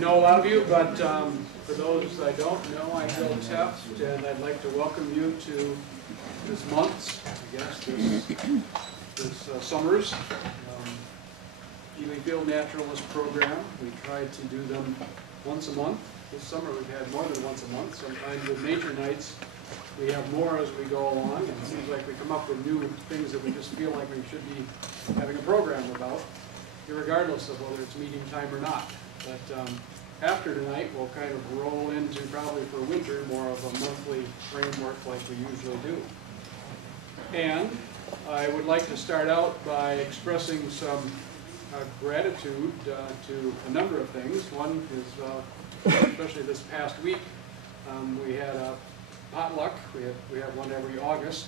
know a lot of you, but for those I don't know, I'm Bill Teft, and I'd like to welcome you to this month's, I guess, this summer's Ely Field Naturalist program. We try to do them once a month. This summer we've had more than once a month. Sometimes with nature nights we have more as we go along, and it seems like we come up with new things that we just feel like we should be having a program about, regardless of whether it's meeting time or not. But after tonight, we'll kind of roll into, probably for winter, more of a monthly framework like we usually do. And I would like to start out by expressing some gratitude to a number of things. One is, especially this past week, we had a potluck. We have one every August.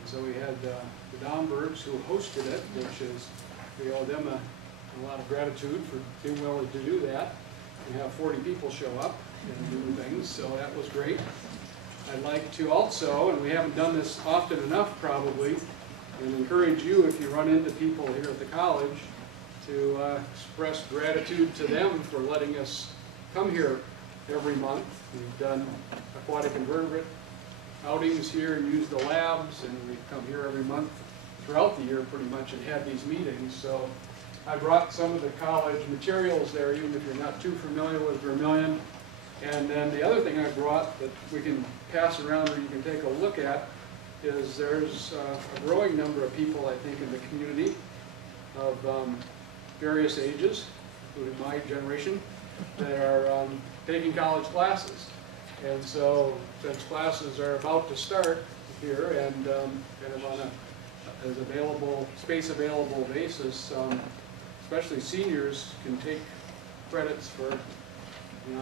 And so we had the Dombergs who hosted it, which is, we owe them a lot of gratitude for being willing to do that. We have 40 people show up and do things, so that was great. I'd like to also, and we haven't done this often enough probably, and encourage you, if you run into people here at the college, to express gratitude to them for letting us come here every month. We've done aquatic invertebrate outings here and used the labs, and we've come here every month throughout the year pretty much and had these meetings. So I brought some of the college materials there, even if you're not too familiar with vermilion. And then the other thing I brought that we can pass around or you can take a look at is there's a growing number of people, I think, in the community of various ages, including my generation, that are taking college classes. And so since classes are about to start here and kind of on a as available, space available basis, especially seniors can take credits for,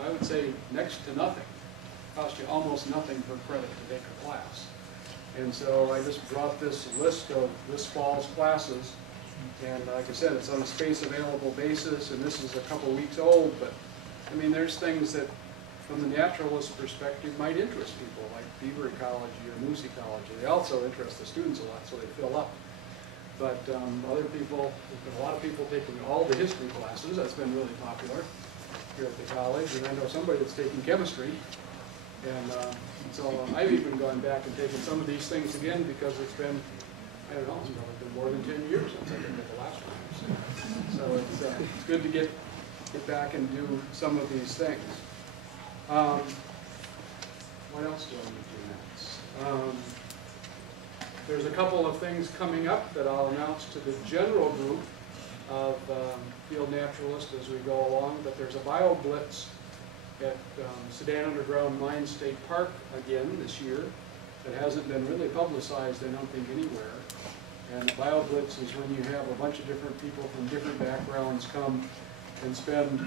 I would say next to nothing. It costs you almost nothing per credit to take a class. And so I just brought this list of this fall's classes, and like I said, it's on a space available basis, and this is a couple weeks old, but I mean there's things that from the naturalist perspective might interest people, like beaver ecology or moose ecology. They also interest the students a lot, so they fill up. But other people, there's been a lot of people taking all the history classes. That's been really popular here at the college. And I know somebody that's taking chemistry. And so I've even gone back and taken some of these things again because it's been, I don't know, it's probably been more than 10 years since I did the last one. So it's good to get back and do some of these things. What else do I need to do next? There's a couple of things coming up that I'll announce to the general group of field naturalists as we go along, but there's a bio blitz at Sedan Underground Mine State Park again this year that hasn't been really publicized, I don't think, anywhere. And a bio blitz is when you have a bunch of different people from different backgrounds come and spend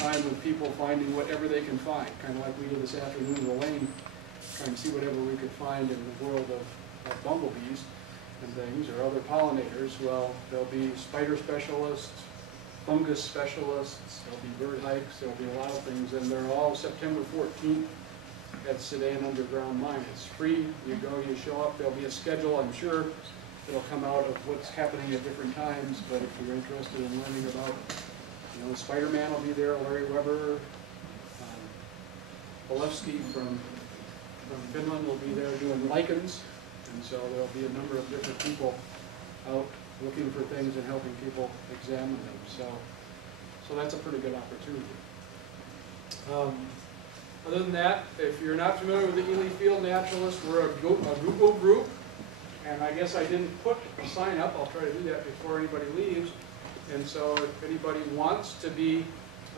time with people finding whatever they can find, kind of like we did this afternoon with Elaine, trying to see whatever we could find in the world of bumblebees and things, or other pollinators. Well, there'll be spider specialists, fungus specialists, there'll be bird hikes, there'll be a lot of things, and they're all September 14th at Sedan Underground Mine. It's free. You go, you show up, there'll be a schedule, I'm sure it'll come out of what's happening at different times, but if you're interested in learning about, Spider-Man will be there, Larry Weber, Polewski from Finland will be there doing lichens. And so there'll be a number of different people out looking for things and helping people examine them. So that's a pretty good opportunity. Other than that, if you're not familiar with the Ely Field Naturalist, we're a Google group. And I guess I didn't put a sign up. I'll try to do that before anybody leaves. And so if anybody wants to be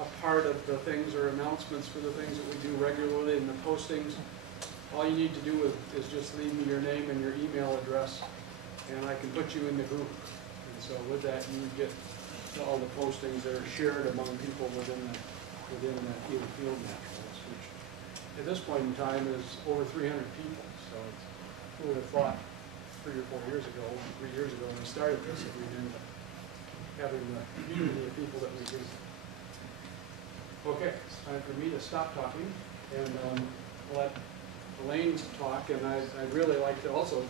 a part of the things or announcements for the things that we do regularly in the postings, all you need to do is just leave me your name and your email address, and I can put you in the group. And so with that, you get all the postings that are shared among people within the Ely Field Naturalist, which at this point in time is over 300 people. So who would have thought 3 or 4 years ago, 3 years ago when we started this, if we'd end up having the community of people that we do. Okay, it's time for me to stop talking and let Elaine talk, and I'd really like to also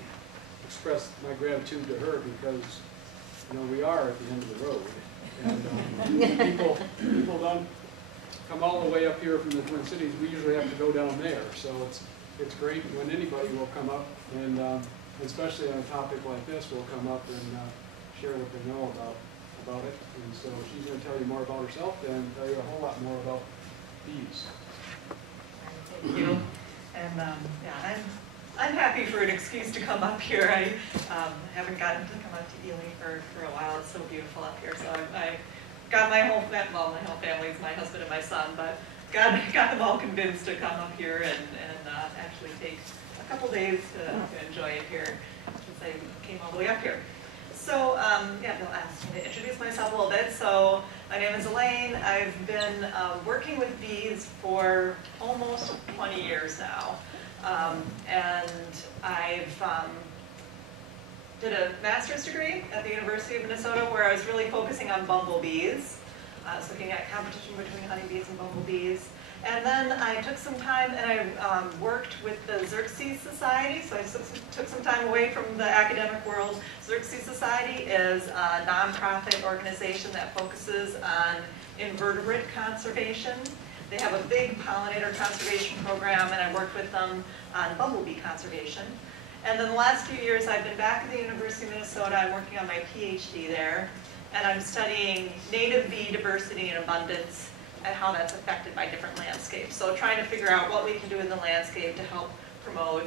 express my gratitude to her because, we are at the end of the road, and people don't come all the way up here from the Twin Cities, we usually have to go down there. So it's great when anybody will come up, and especially on a topic like this, will come up and share what they know about it. And so she's going to tell you more about herself and tell you a whole lot more about bees. Thank you. And yeah, I'm happy for an excuse to come up here. I haven't gotten to come up to Elaine for a while. It's so beautiful up here. So I got my whole family is my husband and my son, but got them all convinced to come up here and actually take a couple days to enjoy it here since I came all the way up here. So yeah, Bill asked me to introduce myself a little bit. So my name is Elaine. I've been working with bees for almost 20 years now. And I've did a master's degree at the University of Minnesota where I was really focusing on bumblebees. I was looking at competition between honeybees and bumblebees. And then I took some time and I worked with the Xerces Society. So I took some time away from the academic world. Xerces Society is a nonprofit organization that focuses on invertebrate conservation. They have a big pollinator conservation program, and I worked with them on bumblebee conservation. And then the last few years I've been back at the University of Minnesota. I'm working on my PhD there, and I'm studying native bee diversity and abundance and how that's affected by different landscapes. So trying to figure out what we can do in the landscape to help promote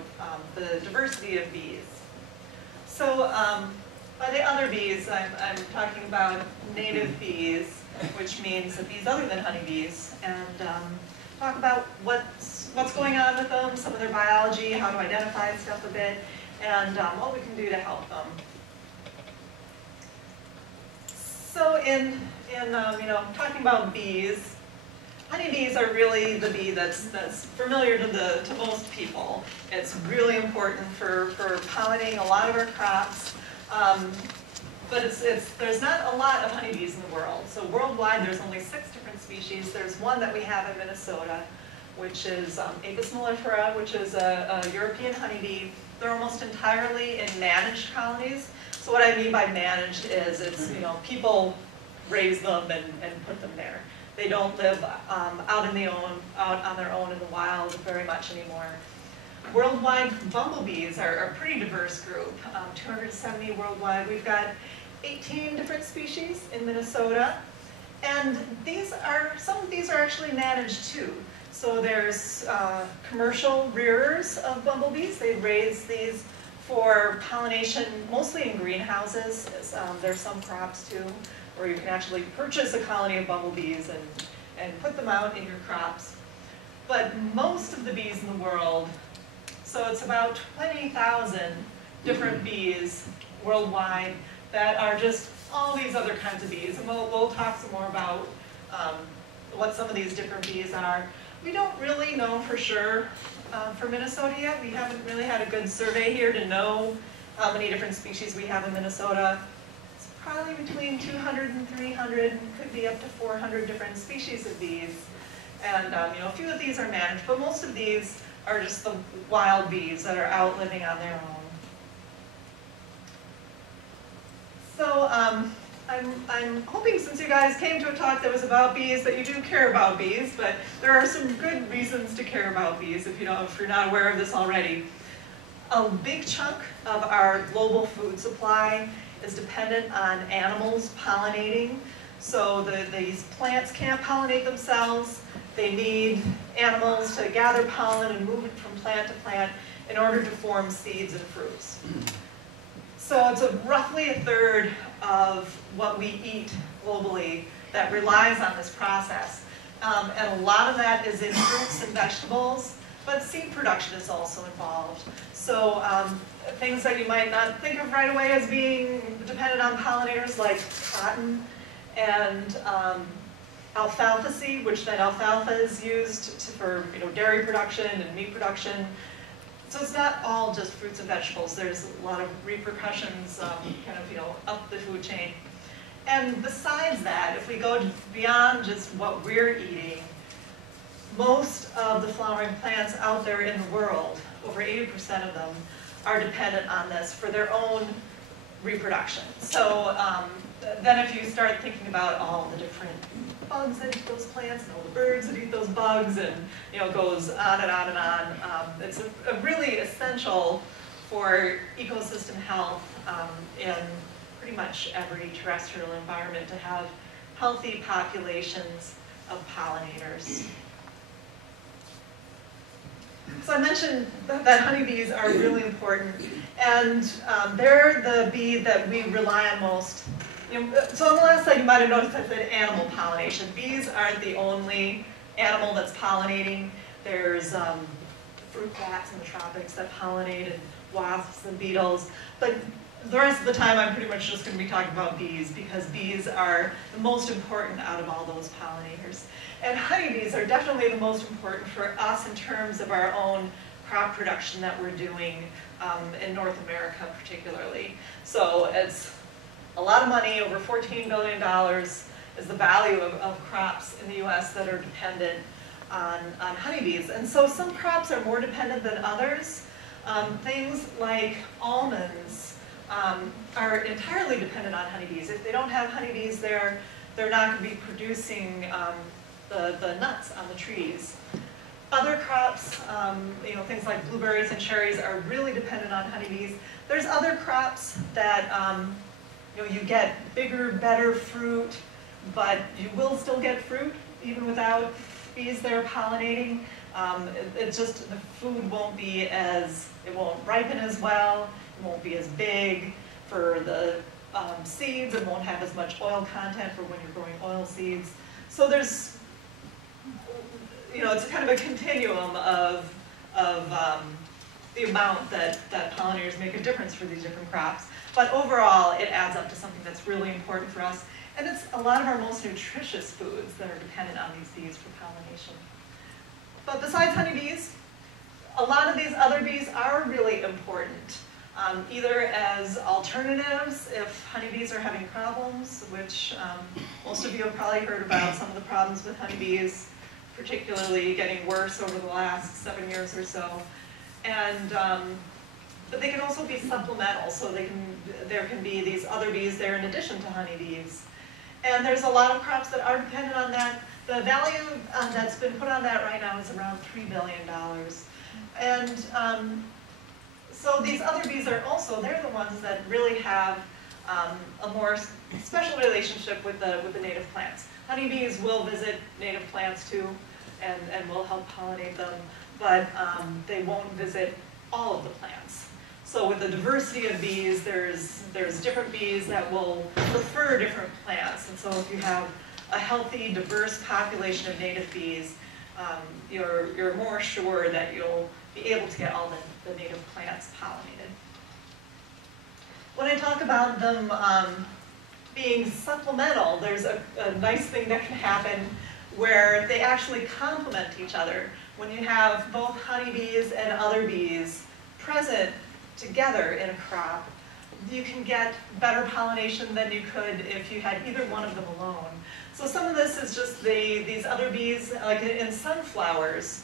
the diversity of bees. So by the other bees, I'm talking about native bees, which means bees other than honeybees, and talk about what's going on with them, some of their biology, how to identify stuff a bit, and what we can do to help them. So in talking about bees, honeybees are really the bee that's familiar to most people. It's really important for pollinating a lot of our crops. But there's not a lot of honeybees in the world. So worldwide, there's only 6 different species. There's one that we have in Minnesota, which is Apis mellifera, which is a European honeybee. They're almost entirely in managed colonies. So what I mean by managed is people raise them and put them there. They don't live out on their own in the wild very much anymore. Worldwide, bumblebees are a pretty diverse group, 270 worldwide. We've got 18 different species in Minnesota, and some of these are actually managed too. So there's commercial rearers of bumblebees. They raise these for pollination, mostly in greenhouses. There's some crops too, where you can actually purchase a colony of bumblebees and put them out in your crops. But most of the bees in the world, so it's about 20,000 different bees worldwide that are just all these other kinds of bees. And we'll talk some more about what some of these different bees are. We don't really know for sure for Minnesota yet. We haven't really had a good survey here to know how many different species we have in Minnesota. It's probably between 200 and 300, could be up to 400 different species of bees. And a few of these are managed, but most of these are just the wild bees that are out living on their own. So I'm hoping, since you guys came to a talk that was about bees, that you do care about bees, but there are some good reasons to care about bees if you're not aware of this already. A big chunk of our global food supply is dependent on animals pollinating. So these plants can't pollinate themselves. They need animals to gather pollen and move it from plant to plant in order to form seeds and fruits. So it's roughly a third of what we eat globally that relies on this process. And a lot of that is in fruits and vegetables, but seed production is also involved. So things that you might not think of right away as being dependent on pollinators, like cotton and alfalfa seed, which then alfalfa is used for dairy production and meat production. So it's not all just fruits and vegetables. There's a lot of repercussions up the food chain. And besides that, if we go beyond just what we're eating, most of the flowering plants out there in the world, over 80% of them, are dependent on this for their own reproduction. So then if you start thinking about all the different bugs that eat those plants and all the birds that eat those bugs, and it goes on and on and on. It's a really essential for ecosystem health in pretty much every terrestrial environment to have healthy populations of pollinators. So I mentioned that honeybees are really important, and they're the bee that we rely on most. So on the last slide, you might have noticed I said animal pollination. Bees aren't the only animal that's pollinating. There's fruit bats in the tropics that pollinate, and wasps and beetles. But the rest of the time, I'm pretty much just going to be talking about bees, because bees are the most important out of all those pollinators. And honeybees are definitely the most important for us in terms of our own crop production that we're doing in North America particularly. So it's a lot of money, over $14 billion is the value of crops in the US that are dependent on honeybees. And so some crops are more dependent than others. Things like almonds are entirely dependent on honeybees. If they don't have honeybees there, they're not going to be producing the nuts on the trees. Other crops, things like blueberries and cherries are really dependent on honeybees. There's other crops that you get bigger, better fruit, but you will still get fruit even without bees there pollinating. It's just the food won't it won't ripen as well, it won't be as big for the seeds, it won't have as much oil content for when you're growing oil seeds. So there's, it's kind of a continuum of the amount that pollinators make a difference for these different crops. But overall, it adds up to something that's really important for us. And it's a lot of our most nutritious foods that are dependent on these bees for pollination. But besides honeybees, a lot of these other bees are really important, either as alternatives if honeybees are having problems, which most of you have probably heard about some of the problems with honeybees, particularly getting worse over the last 7 years or so. And but they can also be supplemental, so there can be these other bees there in addition to honeybees. And there's a lot of crops that are dependent on that. The value that's been put on that right now is around $3 billion. And so these other bees are they're the ones that really have a more special relationship with the native plants. Honeybees will visit native plants too, and will help pollinate them, but they won't visit all of the plants. So with the diversity of bees, there's different bees that will prefer different plants. And so if you have a healthy, diverse population of native bees, you're more sure that you'll be able to get all the native plants pollinated. When I talk about them being supplemental, there's a nice thing that can happen where they actually complement each other. When you have both honeybees and other bees present together in a crop, you can get better pollination than you could if you had either one of them alone. So some of this is just these other bees, like in sunflowers,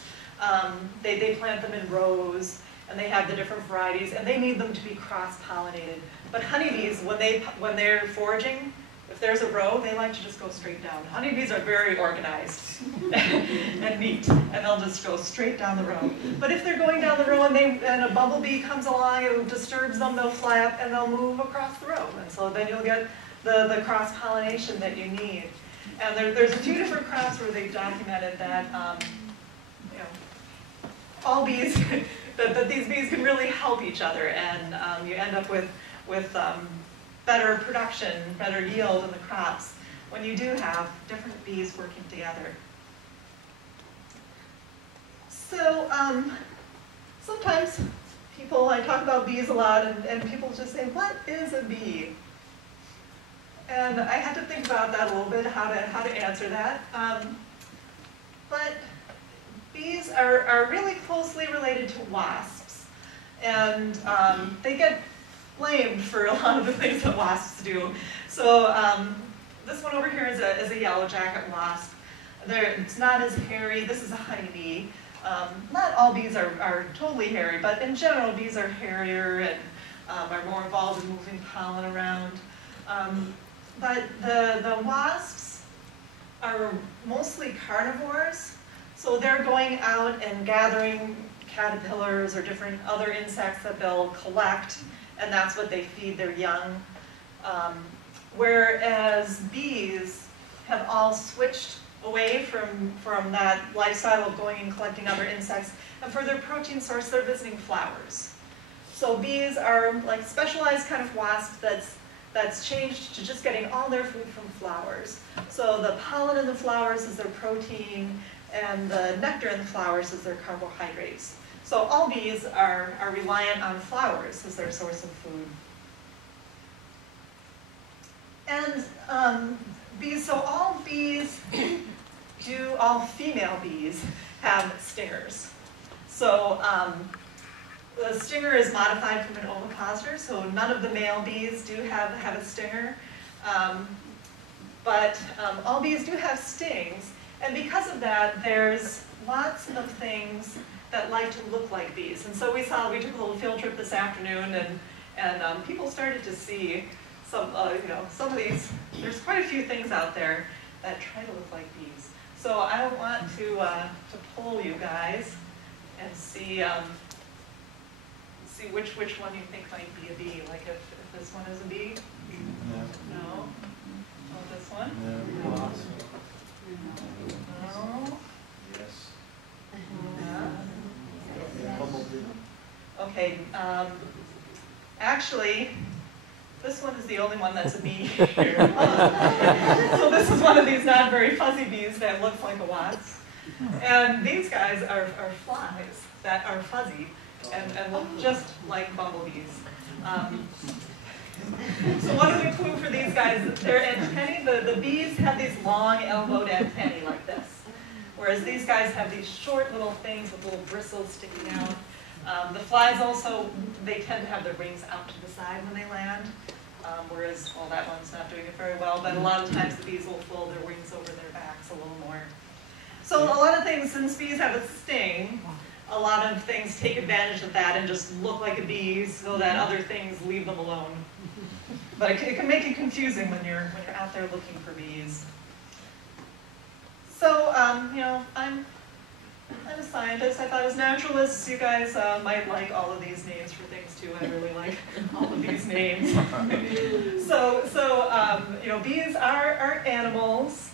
they plant them in rows, and they have the different varieties, and they need them to be cross-pollinated. But honeybees, when they're foraging, if there's a row, they like to just go straight down. Honeybees are very organized and neat, and they'll just go straight down the row. But if they're going down the row and a bumblebee comes along and disturbs them, they'll fly up and they'll move across the row. And so then you'll get the cross-pollination that you need. And there's a few different crops where they've documented that all bees, that these bees can really help each other, and you end up with better production, better yield in the crops when you do have different bees working together. So sometimes I talk about bees a lot, and people just say, what is a bee? And I had to think about that a little bit, how to answer that. But bees are really closely related to wasps, and they get blamed for a lot of the things that wasps do. So this one over here is a yellow jacket wasp. It's not as hairy. This is a honeybee. Not all bees are totally hairy, but in general, bees are hairier and are more involved in moving pollen around. But the wasps are mostly carnivores. So they're going out and gathering caterpillars or different other insects that they'll collect, and that's what they feed their young. Whereas bees have all switched away from that lifestyle of going and collecting other insects, and for their protein source, they're visiting flowers. So bees are like specialized kind of wasp that's changed to just getting all their food from flowers. So the pollen in the flowers is their protein, and the nectar in the flowers is their carbohydrates. So all bees are reliant on flowers as their source of food. And bees, so all female bees have stingers. So the stinger is modified from an ovipositor, so none of the male bees do have a stinger. But all bees do have stings, and because of that, there's lots of things that like to look like bees. And so we took a little field trip this afternoon, and people started to see some of these. There's quite a few things out there that try to look like bees. So I want to poll you guys and see which one you think might be a bee. Like if this one is a bee? No. Oh, this one? No. No. Yes. No. Okay. Actually, this one is the only one that's a bee here. So this is one of these not very fuzzy bees that looks like a wasp. And these guys are flies that are fuzzy and look just like bumblebees. So one other clue for these guys, their antennae, the bees have these long elbowed antennae like this. Whereas these guys have these short little things with little bristles sticking out. The flies also, they tend to have their wings out to the side when they land. Whereas, well, that one's not doing it very well, but a lot of times the bees will fold their wings over their backs a little more. So a lot of things, since bees have a sting, a lot of things take advantage of that and just look like a bee so that other things leave them alone. But it can make it confusing when you're out there looking for bees. So, I'm a scientist. I thought as naturalists, you guys might like all of these names for things too. I really like all of these names. So bees are animals.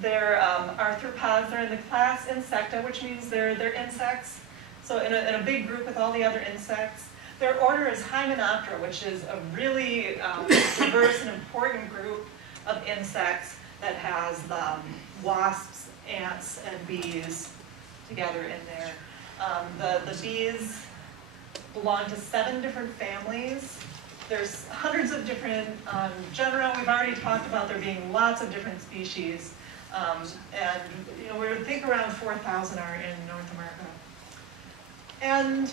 They're arthropods. They're in the class Insecta, which means they're insects. So in a big group with all the other insects. Their order is Hymenoptera, which is a really diverse and important group of insects that has wasps, ants, and bees together in there. The bees belong to 7 different families. There's hundreds of different genera. We've already talked about there being lots of different species. And we think around 4,000 are in North America. And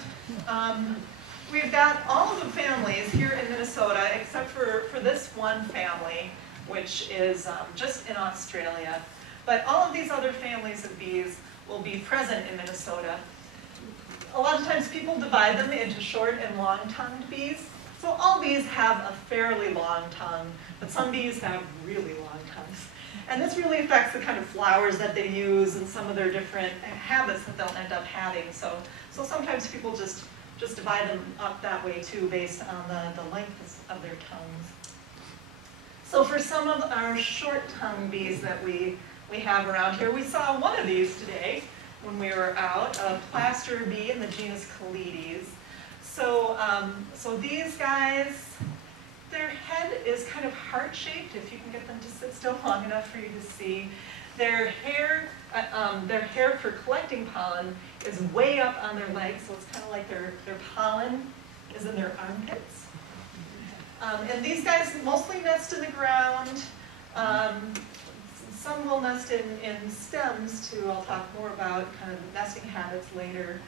we've got all of the families here in Minnesota, except for this one family, which is just in Australia. But all of these other families of bees will be present in Minnesota. A lot of times people divide them into short and long-tongued bees. So all bees have a fairly long tongue, but some bees have really long tongues. And this really affects the kind of flowers that they use and some of their different habits that they'll end up having. So sometimes people just divide them up that way too, based on the length of their tongues. So for some of our short-tongued bees that we have around here, we saw one of these today when we were out, a plaster bee in the genus Calides. So these guys, their head is kind of heart-shaped, if you can get them to sit still long enough for you to see. Their hair for collecting pollen is way up on their legs, so it's kind of like their pollen is in their armpits. And these guys mostly nest in the ground. Some will nest in stems too. I'll talk more about kind of nesting habits later.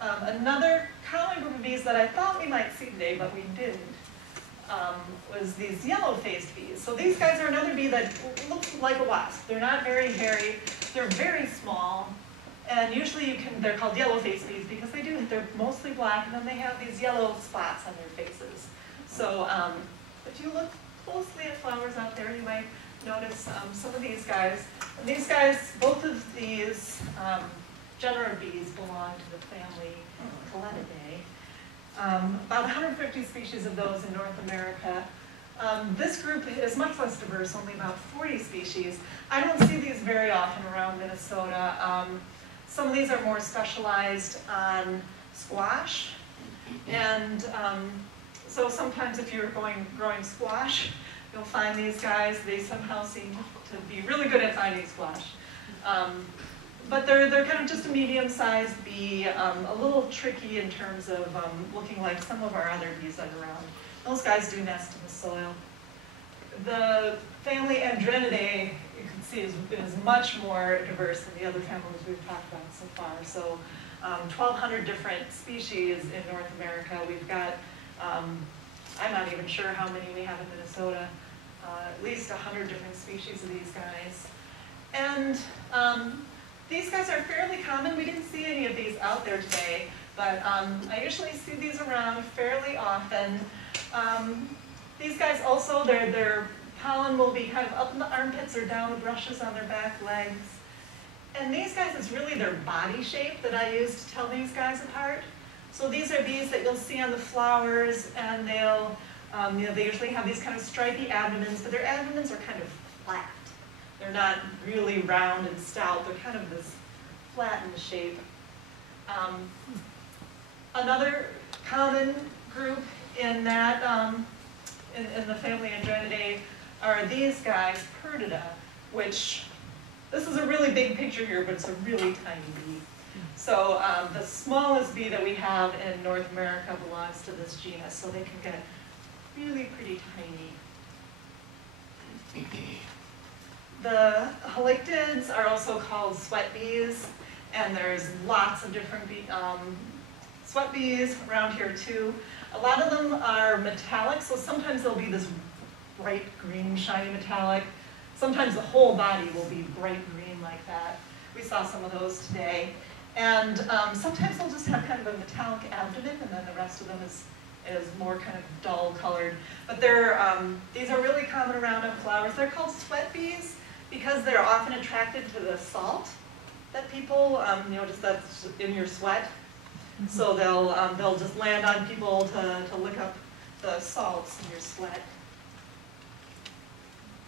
Another common group of bees that I thought we might see today, but we didn't, was these yellow-faced bees. So these guys are another bee that looks like a wasp. They're not very hairy. They're very small. And usually they're called yellow-faced bees because they're mostly black, and then they have these yellow spots on their faces. So if you look closely at flowers out there, you might notice some of these guys. And these guys, both of these genera of bees belong to the family Pollinator. About 150 species of those in North America. This group is much less diverse, only about 40 species. I don't see these very often around Minnesota. Some of these are more specialized on squash. And so sometimes if you're growing squash, you'll find these guys. They somehow seem to be really good at finding squash. But they're kind of just a medium-sized bee, a little tricky in terms of looking like some of our other bees that are around. Those guys do nest in the soil. The family Andrenidae, you can see, is much more diverse than the other families we've talked about so far. So 1,200 different species in North America. We've got, I'm not even sure how many we have in Minnesota, at least 100 different species of these guys. And these guys are fairly common. We didn't see any of these out there today, but I usually see these around fairly often. These guys also, their pollen will be kind of up in the armpits or down the brushes on their back legs. And these guys, it's really their body shape that I use to tell these guys apart. So these are bees that you'll see on the flowers, and they'll, they usually have these kind of stripy abdomens, but their abdomens are kind of flat. They're not really round and stout. They're kind of this flattened shape. Another common group in that, in the family Andrenidae are these guys, Perdita, which, this is a really big picture here, but it's a really tiny bee. So the smallest bee that we have in North America belongs to this genus, so they can get really pretty tiny. The halictids are also called sweat bees, and there's lots of different sweat bees around here too. A lot of them are metallic, so sometimes they'll be this bright green, shiny metallic. Sometimes the whole body will be bright green like that. We saw some of those today. And sometimes they'll just have kind of a metallic abdomen, and then the rest of them is more kind of dull colored. But these are really common around on flowers. They're called sweat bees because they're often attracted to the salt that people, just that's in your sweat. So they'll just land on people to lick up the salts in your sweat.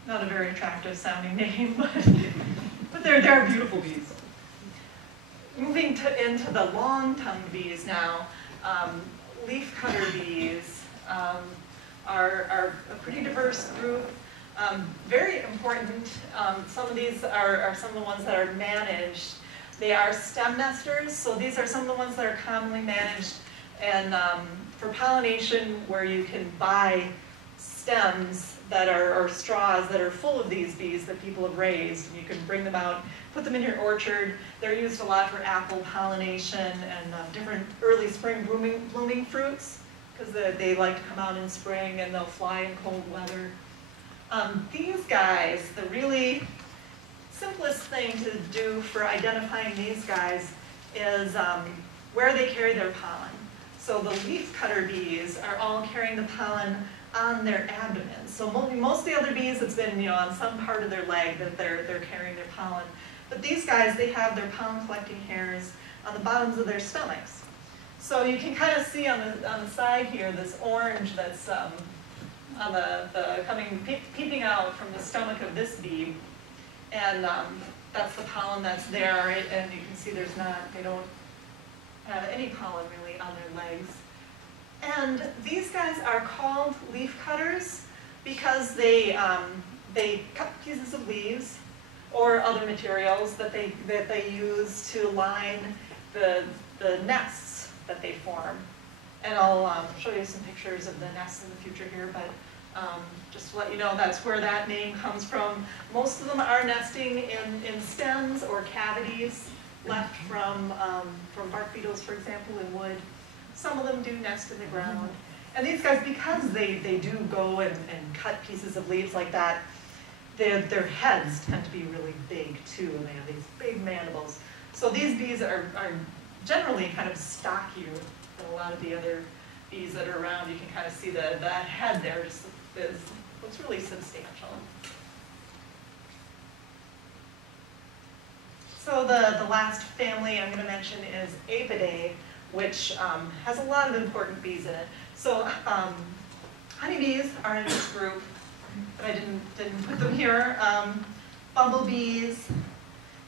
Not a very attractive sounding name, but they're beautiful bees. Moving into the long-tongued bees now, leafcutter bees are a pretty diverse group. Very important. Some of these are some of the ones that are managed. They are stem nesters, so these are some of the ones that are commonly managed. And for pollination, where you can buy stems that are, or straws that are full of these bees that people have raised, and you can bring them out, put them in your orchard. They're used a lot for apple pollination and different early spring blooming fruits, because they like to come out in spring and they'll fly in cold weather. These guys, the really simplest thing to do for identifying these guys is where they carry their pollen. So the leafcutter bees are all carrying the pollen on their abdomen. So most of the other bees, it's been on some part of their leg that they're carrying their pollen. But these guys, they have their pollen collecting hairs on the bottoms of their stomachs. So you can kind of see on the side here this orange that's on peeping out from the stomach of this bee, and that's the pollen that's there. And you can see they don't have any pollen really on their legs. And these guys are called leaf cutters because they cut pieces of leaves or other materials that they use to line the nests that they form. And I'll show you some pictures of the nests in the future here, but just to let you know, that's where that name comes from. Most of them are nesting in stems or cavities left from bark beetles, for example, in wood. Some of them do nest in the ground. And these guys, because they do go and cut pieces of leaves like that, their heads tend to be really big too, and they have these big mandibles. So these bees are generally kind of stockier than a lot of the other bees that are around. You can kind of see that head there just looks really substantial. So the last family I'm going to mention is Apidae, which has a lot of important bees in it. So honeybees are in this group, but I didn't put them here. Bumblebees,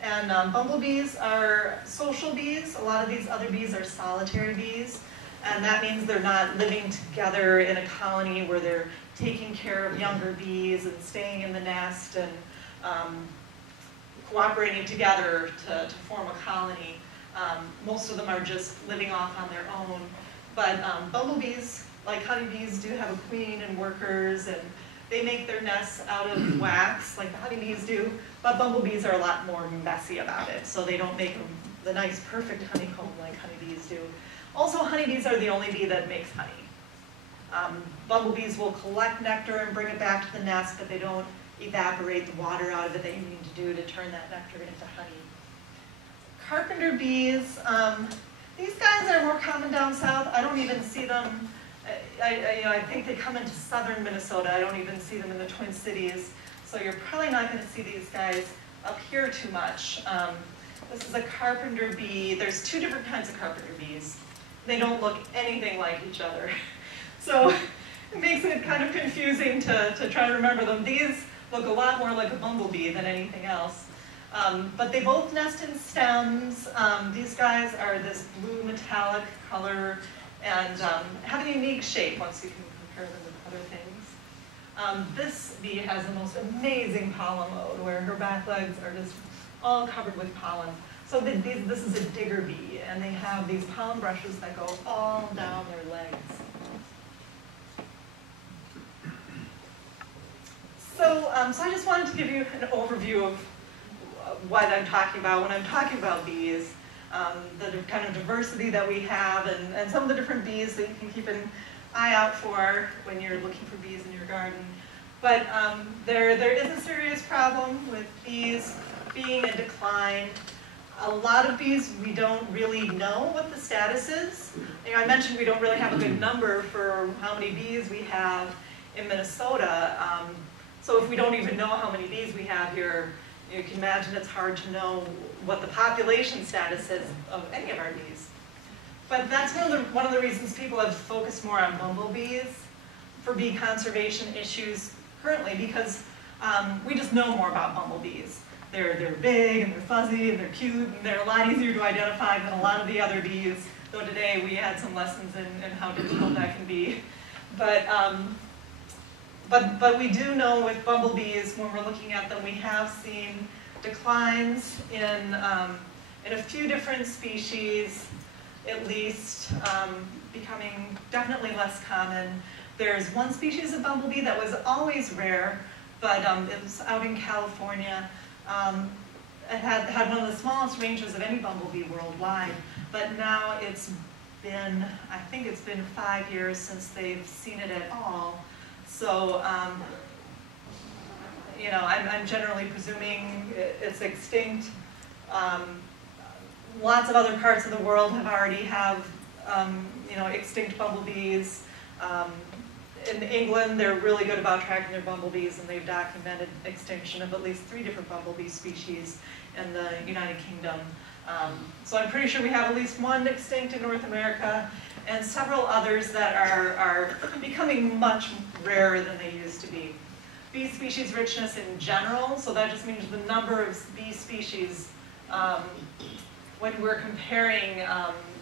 and bumblebees are social bees. A lot of these other bees are solitary bees, and that means they're not living together in a colony where they're taking care of younger bees and staying in the nest and cooperating together to form a colony. Most of them are just living off on their own. But bumblebees, like honeybees, do have a queen and workers, and they make their nests out of wax like the honeybees do, but bumblebees are a lot more messy about it, so they don't make the nice, perfect honeycomb like honeybees do. Also, honeybees are the only bee that makes honey. Bumblebees will collect nectar and bring it back to the nest, but they don't evaporate the water out of it that you need to do to turn that nectar into honey. Carpenter bees, these guys are more common down south. I don't even see them. I think they come into southern Minnesota. I don't even see them in the Twin Cities. So you're probably not going to see these guys up here too much. This is a carpenter bee. There's two different kinds of carpenter bees. They don't look anything like each other. So it makes it kind of confusing to try to remember them. These look a lot more like a bumblebee than anything else. But they both nest in stems. These guys are this blue metallic color and have a unique shape once you can compare them with other things. This bee has the most amazing pollen load where her back legs are just all covered with pollen. So this is a digger bee, and they have these pollen brushes that go all down their legs. So I just wanted to give you an overview of what I'm talking about when I'm talking about bees. The kind of diversity that we have and some of the different bees that you can keep an eye out for when you're looking for bees in your garden. But there is a serious problem with bees being in decline. A lot of bees, we don't really know what the status is. I mentioned we don't really have a good number for how many bees we have in Minnesota. So if we don't even know how many bees we have here, you can imagine it's hard to know what the population status is of any of our bees. But that's one of the reasons people have focused more on bumblebees for bee conservation issues currently, because we just know more about bumblebees. They're big and they're fuzzy and they're cute and they're a lot easier to identify than a lot of the other bees, though today we had some lessons in how difficult that can be. But we do know with bumblebees, when we're looking at them, we have seen declines in a few different species, at least, becoming definitely less common. There's one species of bumblebee that was always rare, but it was out in California. It had one of the smallest ranges of any bumblebee worldwide, but now it's been, I think it's been 5 years since they've seen it at all. So, I'm generally presuming it's extinct. Lots of other parts of the world already have, extinct bumblebees. In England, they're really good about tracking their bumblebees, and they've documented extinction of at least 3 different bumblebee species in the United Kingdom. So I'm pretty sure we have at least 1 extinct in North America, and several others that are becoming much rarer than they used to be. Bee species richness in general, so that just means the number of bee species, when we're comparing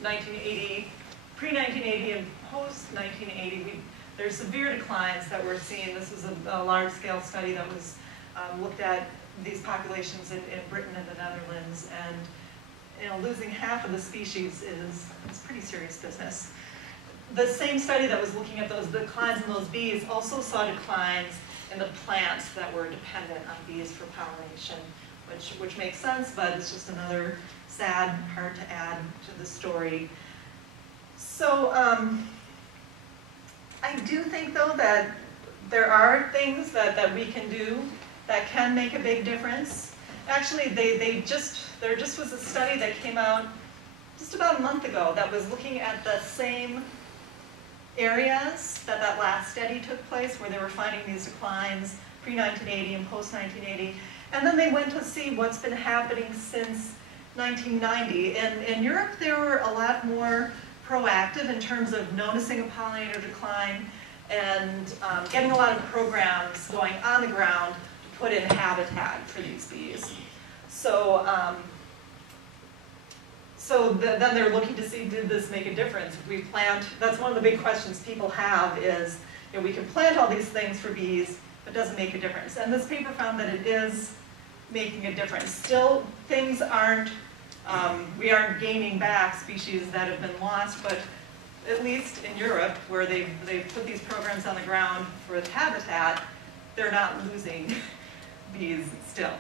1980, pre-1980 and post-1980, there's severe declines that we're seeing. This was a large-scale study that was looked at these populations in Britain and the Netherlands, and losing half of the species is pretty serious business. The same study that was looking at those declines in those bees also saw declines in the plants that were dependent on bees for pollination, which makes sense, but it's just another sad part to add to the story. So I do think, though, that there are things that we can do that can make a big difference. Actually, there just was a study that came out just about a month ago that was looking at the same areas that last study took place, where they were finding these declines pre-1980 and post-1980. And then they went to see what's been happening since 1990. In Europe, they were a lot more proactive in terms of noticing a pollinator decline and getting a lot of programs going on the ground to put in habitat for these bees. So, then they're looking to see, did this make a difference? If we plant, that's one of the big questions people have is, we can plant all these things for bees, but does it make a difference? And this paper found that it is making a difference. Still, things aren't, we aren't gaining back species that have been lost, but at least in Europe, where they've put these programs on the ground for the habitat, they're not losing bees still.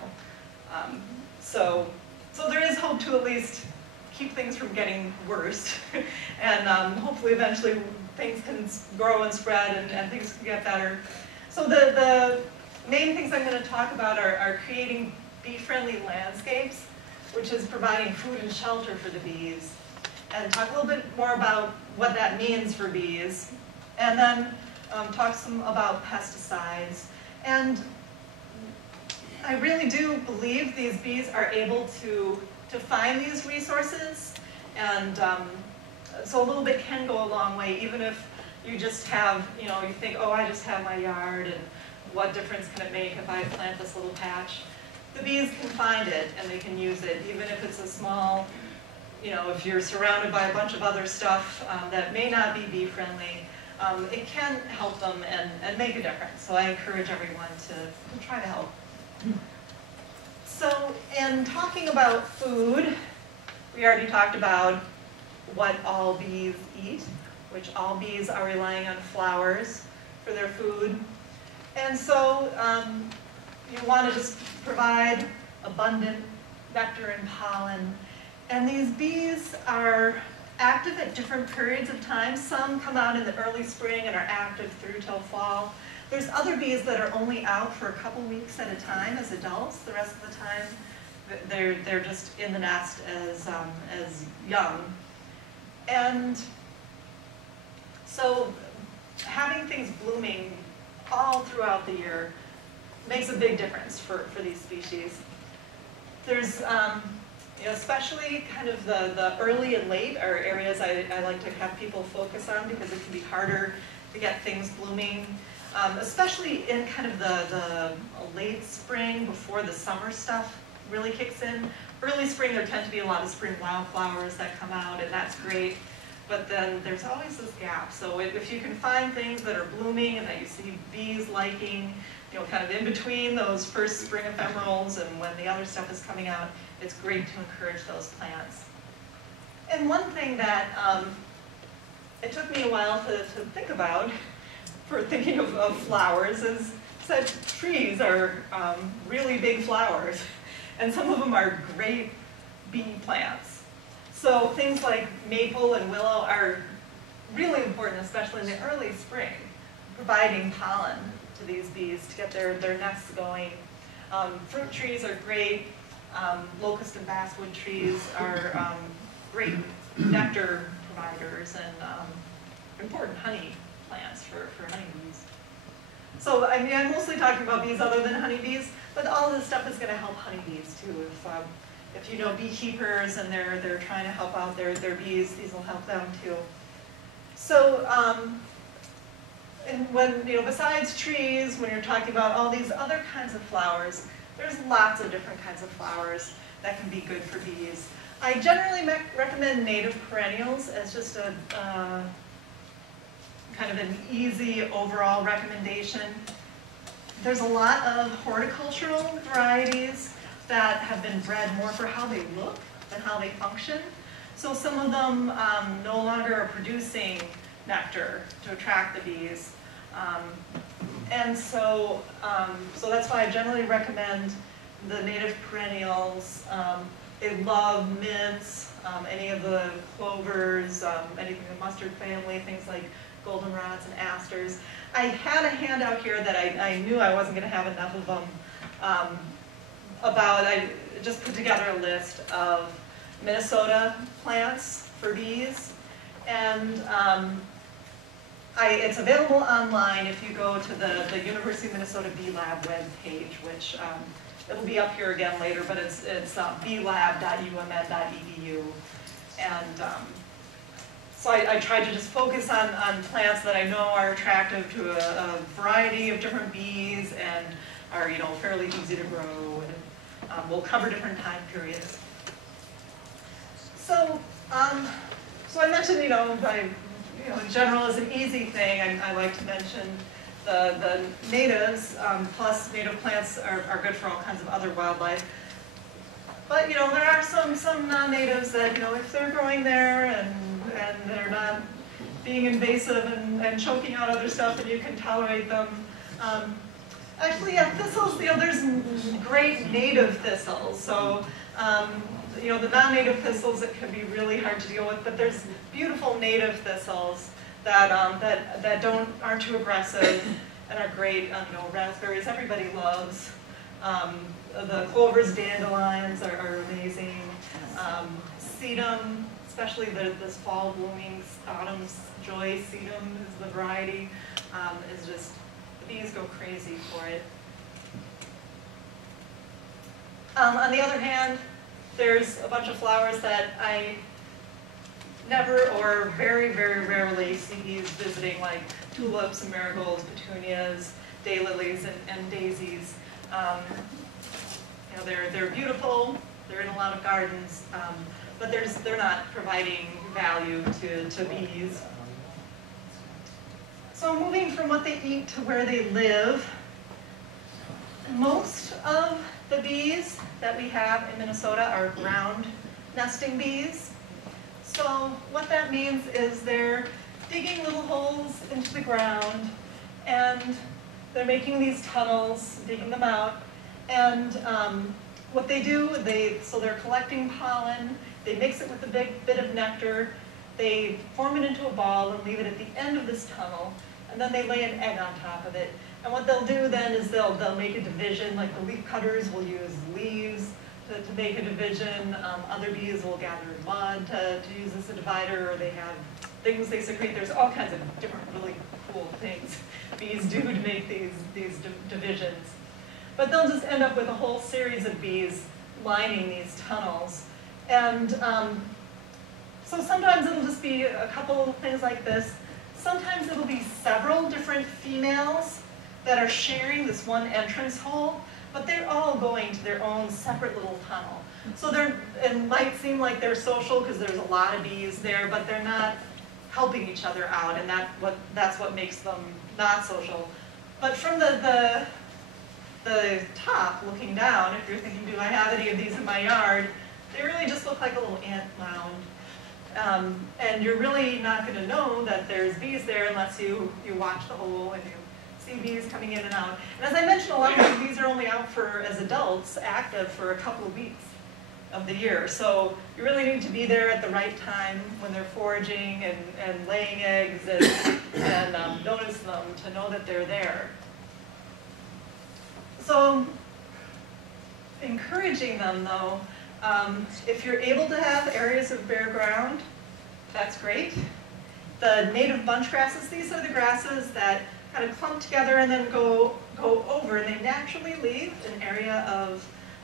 So there is hope to at least keep things from getting worse, and hopefully eventually things can grow and spread and things can get better. So the main things I'm going to talk about are creating bee-friendly landscapes, which is providing food and shelter for the bees, and talk a little bit more about what that means for bees, and then talk some about pesticides. And I really do believe these bees are able to find these resources, and so a little bit can go a long way, even if you just have, you think, oh, I just have my yard, and what difference can it make if I plant this little patch? The bees can find it, and they can use it, even if it's a small, if you're surrounded by a bunch of other stuff that may not be bee-friendly, it can help them and make a difference. So I encourage everyone to try to help. So, in talking about food, we already talked about what all bees eat, which all bees are relying on flowers for their food. And so you want to just provide abundant nectar and pollen. And these bees are active at different periods of time. Some come out in the early spring and are active through till fall. There's other bees that are only out for a couple weeks at a time as adults. The rest of the time, they're just in the nest as young. And so having things blooming all throughout the year makes a big difference for these species. There's, especially kind of the early and late are areas I like to have people focus on because it can be harder to get things blooming. Especially in kind of the late spring before the summer stuff really kicks in. Early spring, there tend to be a lot of spring wildflowers that come out, and that's great. But then there's always this gap. So if you can find things that are blooming and that you see bees liking, kind of in between those first spring ephemerals and when the other stuff is coming out, it's great to encourage those plants. And one thing that it took me a while to think about for thinking of flowers is that trees are really big flowers, and some of them are great bee plants. So things like maple and willow are really important, especially in the early spring, providing pollen to these bees to get their nests going. Fruit trees are great. Locust and basswood trees are great nectar providers and important honey plants for honeybees. So I'm mostly talking about bees other than honeybees, but all of this stuff is going to help honeybees too. If you know beekeepers and they're trying to help out their bees, these will help them too. So and when besides trees, when you're talking about all these other kinds of flowers, there's lots of different kinds of flowers that can be good for bees. I generally recommend native perennials as just a kind of an easy overall recommendation. There's a lot of horticultural varieties that have been bred more for how they look than how they function. So some of them no longer are producing nectar to attract the bees. And so that's why I generally recommend the native perennials. They love mints, any of the clovers, anything in the mustard family, things like goldenrods and asters. I had a handout here that I knew I wasn't going to have enough of them I just put together a list of Minnesota plants for bees, and it's available online if you go to the University of Minnesota Bee Lab web page, which it'll be up here again later, but it's blab.umn.edu. And so I tried to just focus on plants that I know are attractive to a variety of different bees and are, fairly easy to grow, and we'll cover different time periods. So, so I mentioned, in general as an easy thing, I like to mention the natives, plus native plants are good for all kinds of other wildlife. But, there are some non-natives that, if they're growing there and they're not being invasive and choking out other stuff, and you can tolerate them. Actually, yeah, thistles, there's great native thistles. So, the non-native thistles, it can be really hard to deal with, but there's beautiful native thistles that aren't too aggressive and are great. Raspberries, everybody loves. The clovers, dandelions are amazing. Sedum, especially this fall blooming autumn's joy sedum is the variety. Is just, the bees go crazy for it. On the other hand, there's a bunch of flowers that I never or very, very rarely see bees visiting, like tulips and marigolds, petunias, daylilies, and daisies. They're beautiful, they're in a lot of gardens, but they're not providing value to bees. So moving from what they eat to where they live, most of the bees that we have in Minnesota are ground nesting bees. So what that means is they're digging little holes into the ground, and they're making these tunnels, digging them out, and what they do, so they're collecting pollen, they mix it with a big bit of nectar, they form it into a ball and leave it at the end of this tunnel, and then they lay an egg on top of it. And what they'll do then is they'll make a division, like the leaf cutters will use leaves to make a division. Other bees will gather mud to use as a divider, or they have things they secrete. There's all kinds of different really cool things bees do to make these divisions. But they'll just end up with a whole series of bees lining these tunnels. And so sometimes it'll just be a couple things like this. Sometimes it'll be several different females that are sharing this one entrance hole, but they're all going to their own separate little tunnel. So it might seem like they're social because there's a lot of bees there, but they're not helping each other out, and that's what makes them not social. But from the top, looking down, if you're thinking, do I have any of these in my yard, they really just look like a little ant mound. And you're really not going to know that there's bees there unless you watch the hole and you see bees coming in and out. And as I mentioned, a lot of these bees are only out as adults, active for a couple of weeks of the year. So you really need to be there at the right time when they're foraging and laying eggs and notice them to know that they're there. So encouraging them, though, if you're able to have areas of bare ground, that's great. The native bunch grasses, these are the grasses that kind of clump together and then go over, and they naturally leave an area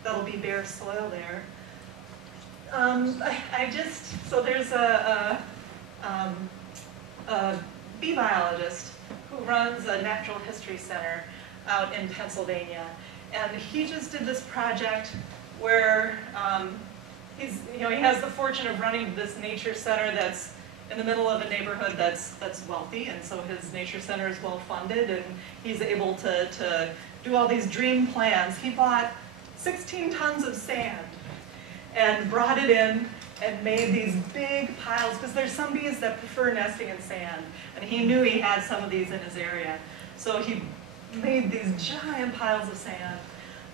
that'll be bare soil there. So there's a bee biologist who runs a natural history center out in Pennsylvania, and he just did this project where he has the fortune of running this nature center that's in the middle of a neighborhood that's wealthy, and so his nature center is well funded, and he's able to do all these dream plans. He bought 16 tons of sand and brought it in and made these big piles, because there's some bees that prefer nesting in sand, and he knew he had some of these in his area. So he made these giant piles of sand.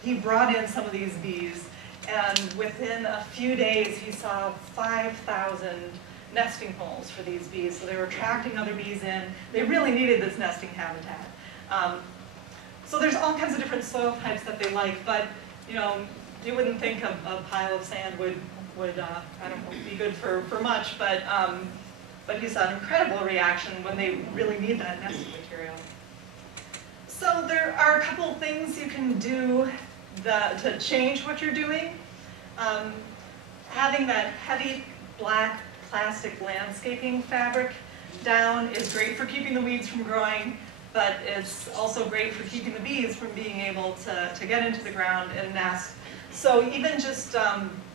He brought in some of these bees, and within a few days he saw 5,000 nesting holes for these bees. So they were attracting other bees in. They really needed this nesting habitat. So there's all kinds of different soil types that they like, but you wouldn't think a pile of sand would I don't know, be good for much, but he saw an incredible reaction when they really need that nesting material. So there are a couple of things you can do to change what you're doing. Having that heavy black plastic landscaping fabric down is great for keeping the weeds from growing, but it's also great for keeping the bees from being able to get into the ground and nest. So even just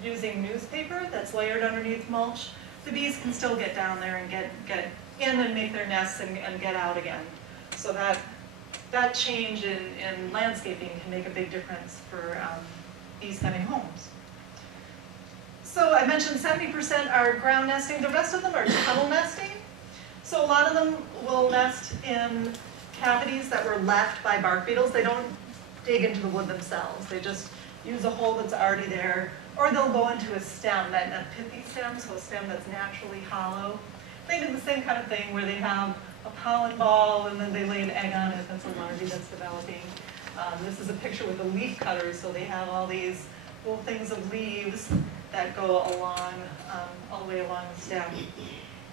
using newspaper that's layered underneath mulch, the bees can still get down there and get in and make their nests and get out again. So that change in landscaping can make a big difference for bees having homes. So I mentioned 70% are ground nesting. The rest of them are tunnel nesting. So a lot of them will nest in cavities that were left by bark beetles. They don't dig into the wood themselves. They just use a hole that's already there. Or they'll go into a stem, a pithy stem, so a stem that's naturally hollow. They do the same kind of thing where they have a pollen ball and then they lay an egg on it. That's a larvae that's developing. This is a picture with the leaf cutters, so they have all these little things of leaves that go along, all the way along the stem.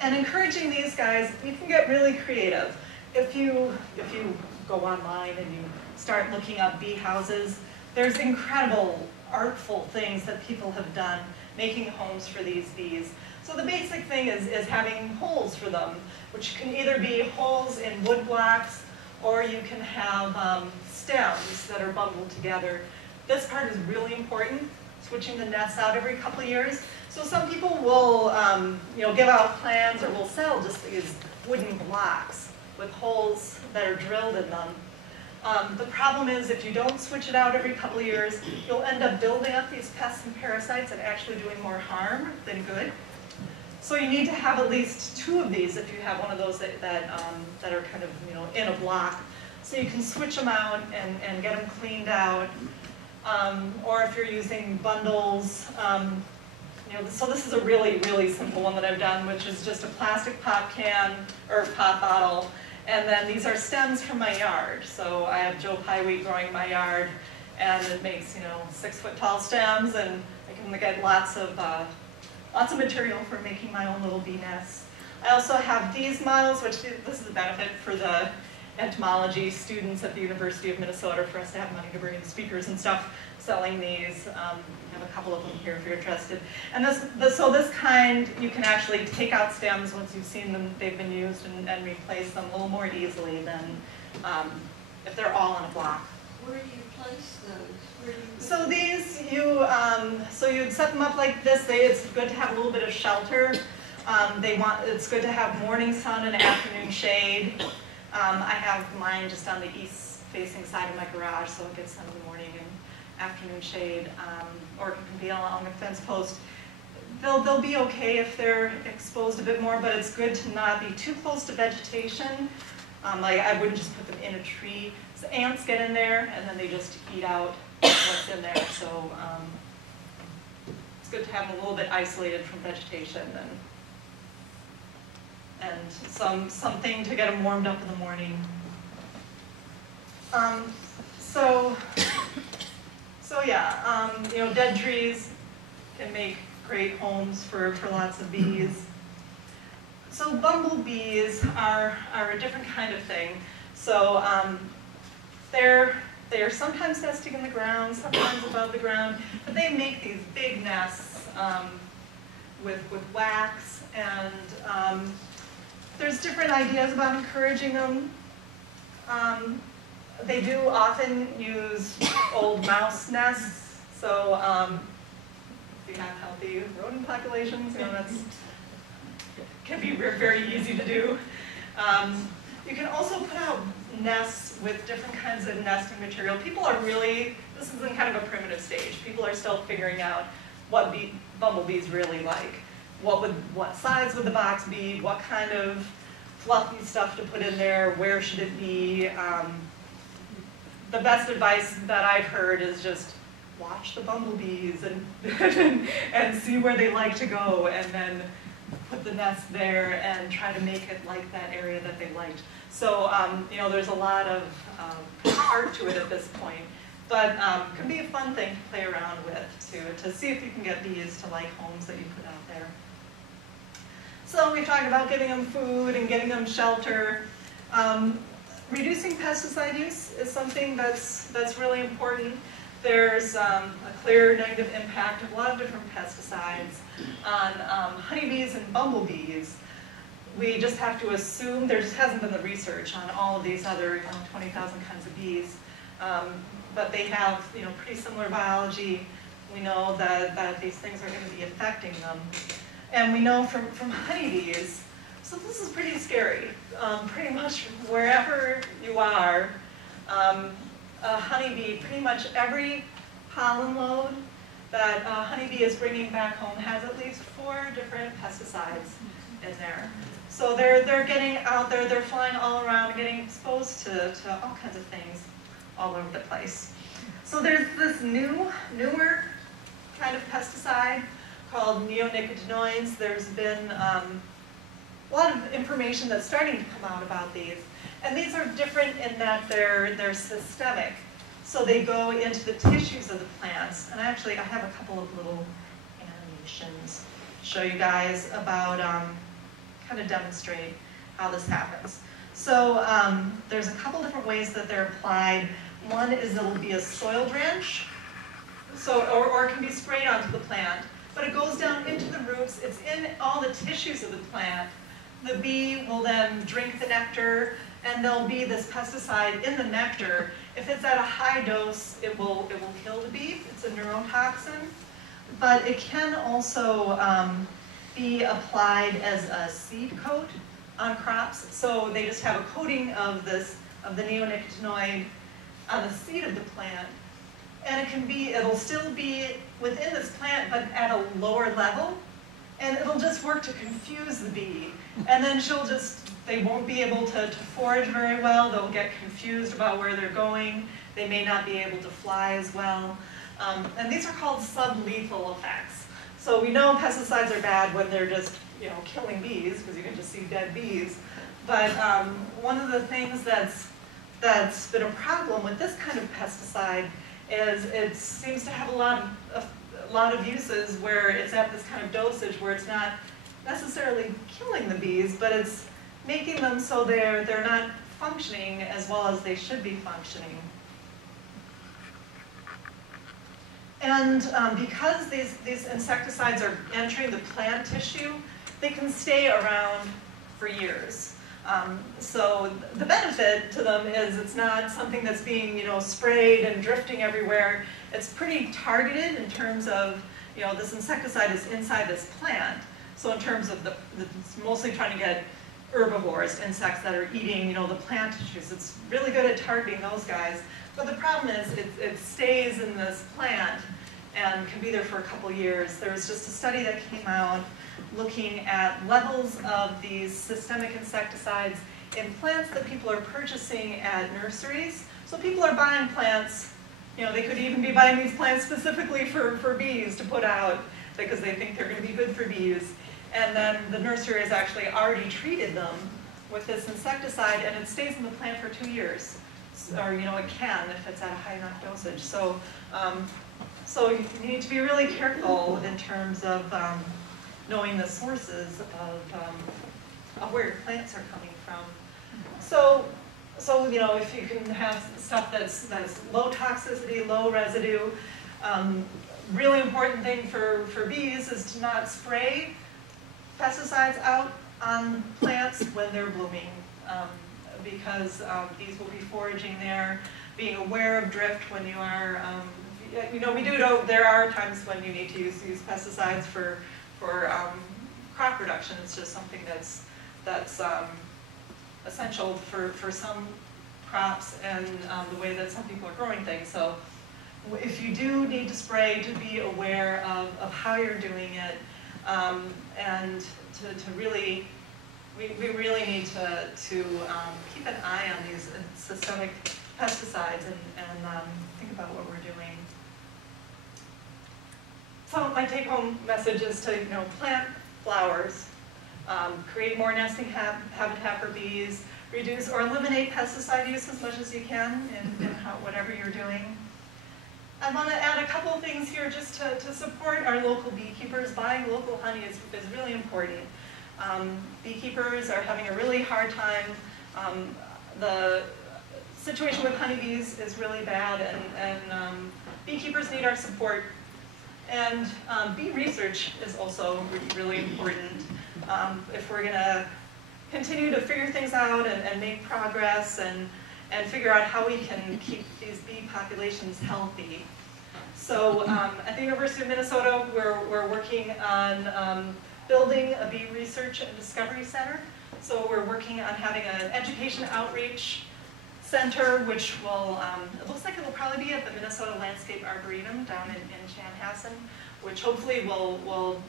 And encouraging these guys, you can get really creative. If you go online and you start looking up bee houses, there's incredible artful things that people have done making homes for these bees. So the basic thing is having holes for them, which can either be holes in wood blocks or you can have stems that are bundled together. This part is really important, switching the nests out every couple of years. So some people will give out plans or will sell just these wooden blocks with holes that are drilled in them. The problem is if you don't switch it out every couple of years, you'll end up building up these pests and parasites and actually doing more harm than good. So you need to have at least 2 of these if you have one of those that are kind of in a block. So you can switch them out and get them cleaned out. Or if you're using bundles, so this is a really, really simple one that I've done, which is just a plastic pop can or pop bottle. And then these are stems from my yard. So I have Joe Pye wheat growing in my yard, and it makes 6-foot tall stems, and I can get lots of material for making my own little bee nests. I also have these models, which this is a benefit for the entomology students at the University of Minnesota for us to have money to bring in speakers and stuff selling these. I have a couple of them here if you're interested. And so this kind, you can actually take out stems once you've seen them, they've been used, and replace them a little more easily than if they're all in a block. Where do you place those? Where do you put So them? these, you'd set them up like this. It's good to have a little bit of shelter. It's good to have morning sun and afternoon shade. I have mine just on the east-facing side of my garage, so it gets sun in the morning and afternoon shade, or it can be along a fence post. They'll be okay if they're exposed a bit more, but it's good to not be too close to vegetation. Like I wouldn't just put them in a tree. So ants get in there, and then they just eat out what's in there. So it's good to have them a little bit isolated from vegetation and something to get them warmed up in the morning. So yeah, dead trees can make great homes for lots of bees. So bumblebees are a different kind of thing. So they're sometimes nesting in the ground, sometimes above the ground, but they make these big nests with wax, and there's different ideas about encouraging them. They do often use old mouse nests, so if you have healthy rodent populations, that's can be very easy to do. You can also put out nests with different kinds of nesting material. People are this is in kind of a primitive stage. People are still figuring out what bumblebees really like. What size would the box be? What kind of fluffy stuff to put in there? Where should it be? The best advice that I've heard is just watch the bumblebees and see where they like to go, and then put the nest there and try to make it like that area that they liked. So there's a lot of art to it at this point, but can be a fun thing to play around with to see if you can get bees to like homes that you put out there. So we talked about giving them food and getting them shelter. Reducing pesticide use is something that's really important. there's a clear negative impact of a lot of different pesticides on honeybees and bumblebees. We just have to assume, there just hasn't been the research on all of these other 20,000 kinds of bees, but they have pretty similar biology. We know that these things are going to be affecting them. And we know from honeybees, so this is pretty scary. Pretty much wherever you are, a honeybee, pretty much every pollen load that a honeybee is bringing back home has at least 4 different pesticides in there. So they're getting out there, they're flying all around, getting exposed to all kinds of things all over the place. So there's this newer kind of pesticide called neonicotinoids. There's been a lot of information that's starting to come out about these. And these are different in that they're systemic. So they go into the tissues of the plants. And actually, I have a couple of little animations to show you guys about, kind of demonstrate how this happens. So there's a couple different ways that they're applied. One is it'll be a soil drench, or it can be sprayed onto the plant. But it goes down into the roots. It's in all the tissues of the plant. The bee will then drink the nectar, and there'll be this pesticide in the nectar. If it's at a high dose, it will kill the bee. It's a neurotoxin. But it can also be applied as a seed coat on crops. So they just have a coating of the neonicotinoid on the seed of the plant. And it'll still be within this plant, but at a lower level. And it'll just work to confuse the bee. And then they won't be able to forage very well. They'll get confused about where they're going. They may not be able to fly as well. And these are called sublethal effects. So we know pesticides are bad when they're just killing bees, because you can just see dead bees. But one of the things that's been a problem with this kind of pesticide is it seems to have a lot of uses where it's at this kind of dosage where it's not necessarily killing the bees, but it's making them so they're not functioning as well as they should be functioning. And because these insecticides are entering the plant tissue, they can stay around for years. So the benefit to them is it's not something that's being sprayed and drifting everywhere. It's pretty targeted in terms of this insecticide is inside this plant. So in terms of it's mostly trying to get herbivores, insects that are eating the plant tissues. It's really good at targeting those guys. But the problem is it stays in this plant and can be there for a couple years. There was just a study that came out looking at levels of these systemic insecticides in plants that people are purchasing at nurseries. So people are buying plants, they could even be buying these plants specifically for bees to put out because they think they're going to be good for bees. And then the nursery has actually already treated them with this insecticide, and it stays in the plant for 2 years. Or it can if it's at a high enough dosage. So you need to be really careful in terms of knowing the sources of where your plants are coming from. So if you can have stuff that's low toxicity, low residue, really important thing for bees is to not spray pesticides out on plants when they're blooming, because bees will be foraging there, being aware of drift when you are, there are times when you need to use pesticides for crop production. It's just something that's essential for some crops and the way that some people are growing things. So if you do need to spray, to be aware of how you're doing it, and to really, we really need to keep an eye on these systemic pesticides and think about what we're doing. So my take-home message is to plant flowers, create more nesting habitat for bees, reduce or eliminate pesticide use as much as you can in whatever you're doing. I want to add a couple of things here just to support our local beekeepers. Buying local honey is really important. Beekeepers are having a really hard time. situation with honeybees is really bad, and beekeepers need our support. And bee research is also really important. If we're going to continue to figure things out and make progress and figure out how we can keep these bee populations healthy. So at the University of Minnesota, we're working on building a bee research and discovery center. So we're working on having an education outreach center, which will, it looks like it will probably be at the Minnesota Landscape Arboretum down in Chanhassen, which hopefully will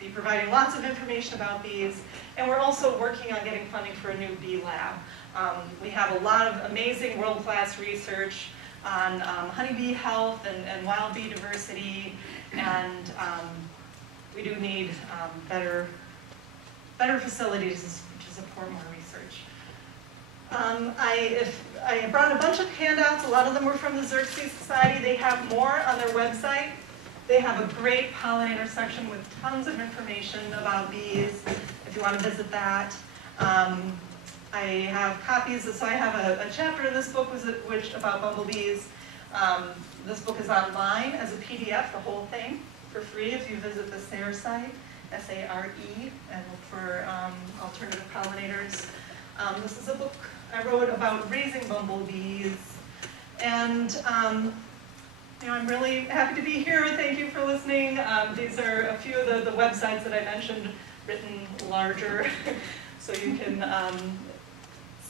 be providing lots of information about bees. And we're also working on getting funding for a new bee lab. We have a lot of amazing world-class research on honeybee health and wild bee diversity, and we do need better facilities to support more research. I brought a bunch of handouts. A lot of them were from the Xerxes Society. They have more on their website. They have a great pollinator section with tons of information about bees, if you want to visit that. I have copies, so I have a chapter in this book about bumblebees. This book is online as a PDF, the whole thing, for free if you visit the SARE site, S-A-R-E, and look for alternative pollinators. This is a book I wrote about raising bumblebees, and I'm really happy to be here. Thank you for listening. These are a few of the websites that I mentioned, written larger, so you can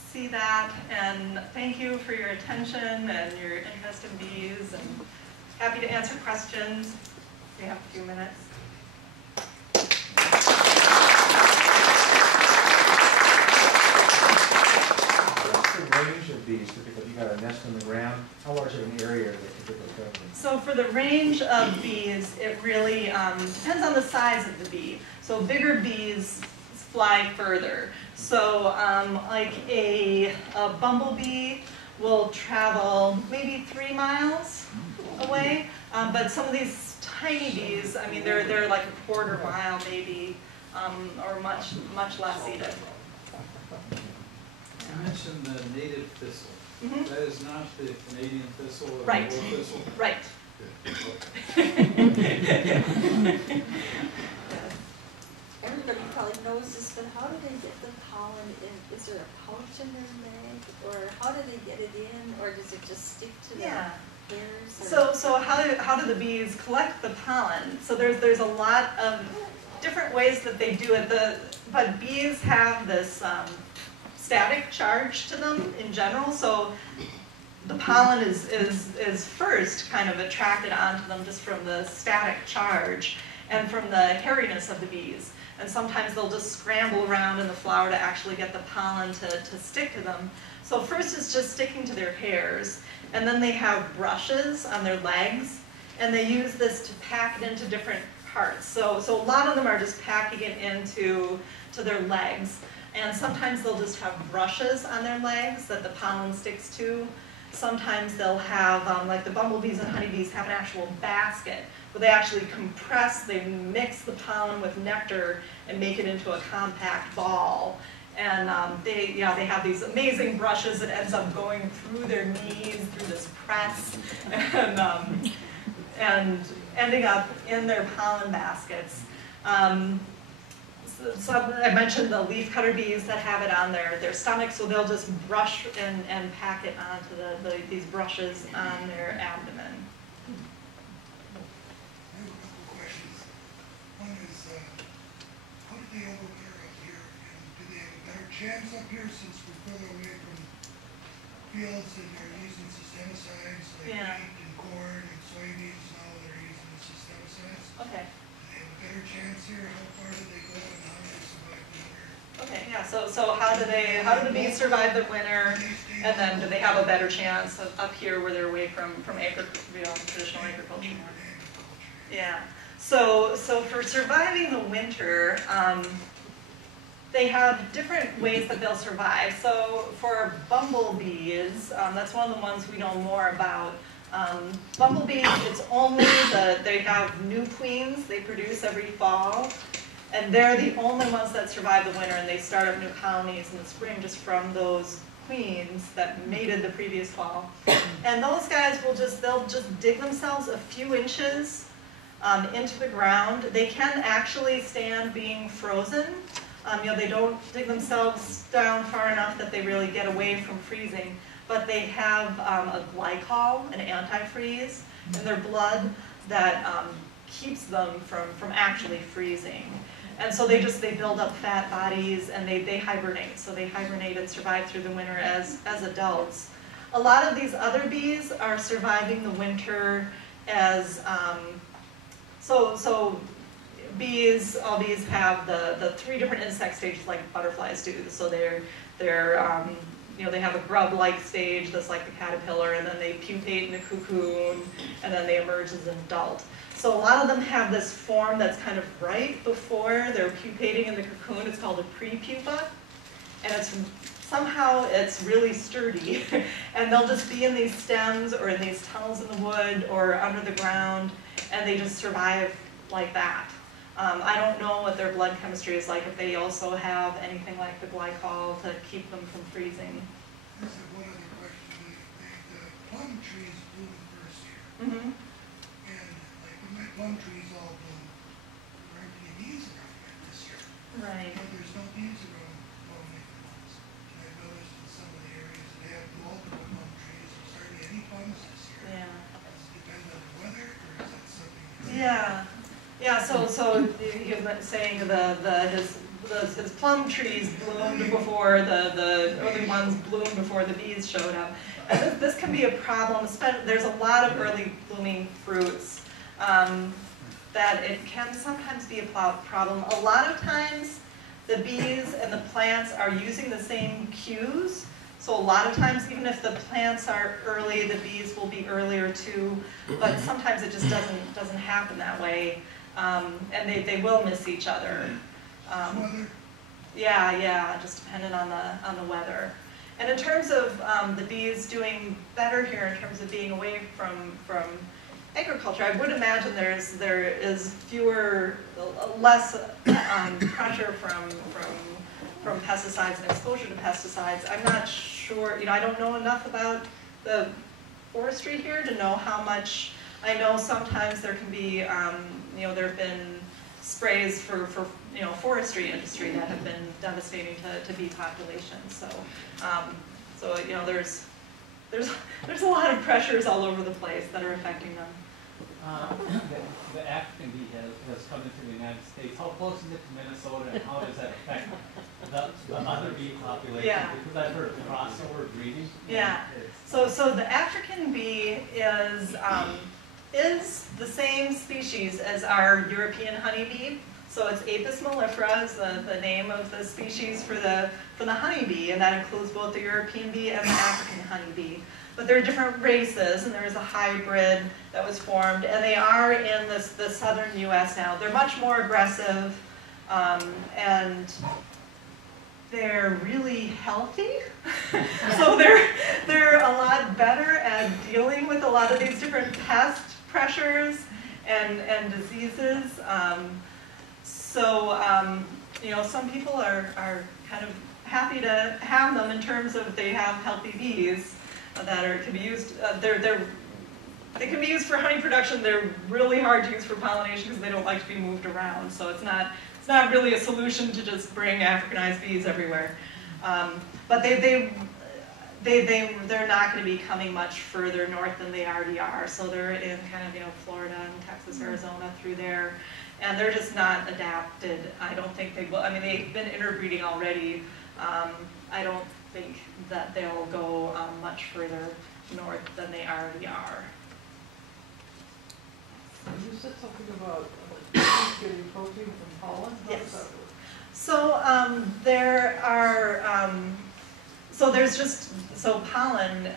see that. And thank you for your attention and your interest in bees, and happy to answer questions. We have a few minutes. What's the range of bees typically? You got a nest on the ground. How large of an area are they typically covering? So for the range of bees, it really depends on the size of the bee. So bigger bees fly further. So like a bumblebee will travel maybe 3 miles away, but some of these tiny bees, I mean, they're like a quarter mile maybe, or much less even. You mentioned the native thistle. Mm-hmm. That is not the Canadian thistle or Right. the wool thistle? Right. Everybody probably knows this, but how do they get the pollen in? Is there a pouch in their neck? Or how do they get it in? Or does it just stick to their hairs? So how do the bees collect the pollen? So there's a lot of different ways that they do it. But bees have this static charge to them in general. So the pollen is first kind of attracted onto them just from the static charge and from the hairiness of the bees. And sometimes they'll just scramble around in the flower to actually get the pollen to stick to them. So first it's just sticking to their hairs, and then they have brushes on their legs, and they use this to pack it into different parts. So a lot of them are just packing it into their legs, and sometimes they'll just have brushes on their legs that the pollen sticks to. Sometimes they'll have, like the bumblebees and honeybees have an actual basket where they actually compress, they mix the pollen with nectar and make it into a compact ball. And they have these amazing brushes that ends up going through their knees, through this press, and ending up in their pollen baskets. So I mentioned the leafcutter bees that have it on their stomach, so they'll just brush and pack it onto these brushes on their abdomen. I have a couple questions. One is, how do they overwinter up here? And do they have a better chance up here since we're further away from fields and they're using systemicides like wheat and corn and soybeans now they're using the systemicides? Okay. Do they have a better chance here? How far do they go and how do they survive the winter? Okay, yeah, so how do the bees survive the winter, and then do they have a better chance up here where they're away from traditional agriculture? Yeah, so for surviving the winter, they have different ways that they'll survive. So for bumblebees, that's one of the ones we know more about. Bumblebees, it's only they have new queens they produce every fall, and they're the only ones that survive the winter, and they start up new colonies in the spring just from those queens that mated the previous fall. And those guys they'll just dig themselves a few inches into the ground. They can actually stand being frozen. They don't dig themselves down far enough that they really get away from freezing, but they have a glycol, an antifreeze, in their blood that keeps them from actually freezing. And so they build up fat bodies and they hibernate. So they hibernate and survive through the winter as adults. A lot of these other bees are surviving the winter as, all bees have the 3 different insect stages like butterflies do. So they have a grub-like stage that's like the caterpillar, and then they pupate in the cocoon, and then they emerge as an adult. So a lot of them have this form that's kind of right before they're pupating in the cocoon. It's called a prepupa, and somehow it's really sturdy. And they'll just be in these stems or in these tunnels in the wood or under the ground, and they just survive like that. I don't know what their blood chemistry is like, if they also have anything like the glycol to keep them from freezing. I just have one other question. The plum trees bloom first here. Mm-hmm. And like when my plum trees all bloom, there aren't any bees around yet this year. Right. But there's no bees around pollinating plums. And I've noticed in some of the areas that have multiple plum trees, there's hardly any plums this year. Yeah. Does it depend on the weather, or is that something? Yeah. Yeah, so he was saying his plum trees bloomed before the early ones bloomed before the bees showed up. And this can be a problem. There's a lot of early blooming fruits that it can sometimes be a problem. A lot of times the bees and the plants are using the same cues. So a lot of times, even if the plants are early, the bees will be earlier too. But sometimes it just doesn't happen that way. And they will miss each other. Weather? Yeah, just dependent on the weather. And in terms of the bees doing better here, in terms of being away from agriculture, I would imagine there is less pressure from pesticides and exposure to pesticides. I'm not sure. I don't know enough about the forestry here to know how much. I know sometimes there can be, there have been sprays for forestry industry that have been devastating to bee populations. So there's a lot of pressures all over the place that are affecting them. The African bee has come into the United States. How close is it to Minnesota, and how does that affect the other bee population? Yeah. Because I've heard of crossover breeding. Yeah. So the African bee is the same species as our European honeybee. So it's Apis mellifera is the name of the species for the honeybee, and that includes both the European bee and the African honeybee. But there are different races, and there is a hybrid that was formed, and they are in the southern U.S. now. They're much more aggressive, and they're really healthy. So they're a lot better at dealing with a lot of these different pest pressures and diseases. Some people are kind of happy to have them in terms of they have healthy bees that can be used. They can be used for honey production. They're really hard to use for pollination because they don't like to be moved around. So it's not really a solution to just bring Africanized bees everywhere. But they're not going to be coming much further north than they already are. So they're in kind of Florida and Texas, Arizona through there, and they're just not adapted. I don't think they will. I mean, they've been interbreeding already. I don't think that they'll go much further north than they already are. You said something about bees getting protein from pollen? How does that work? So there are. So pollen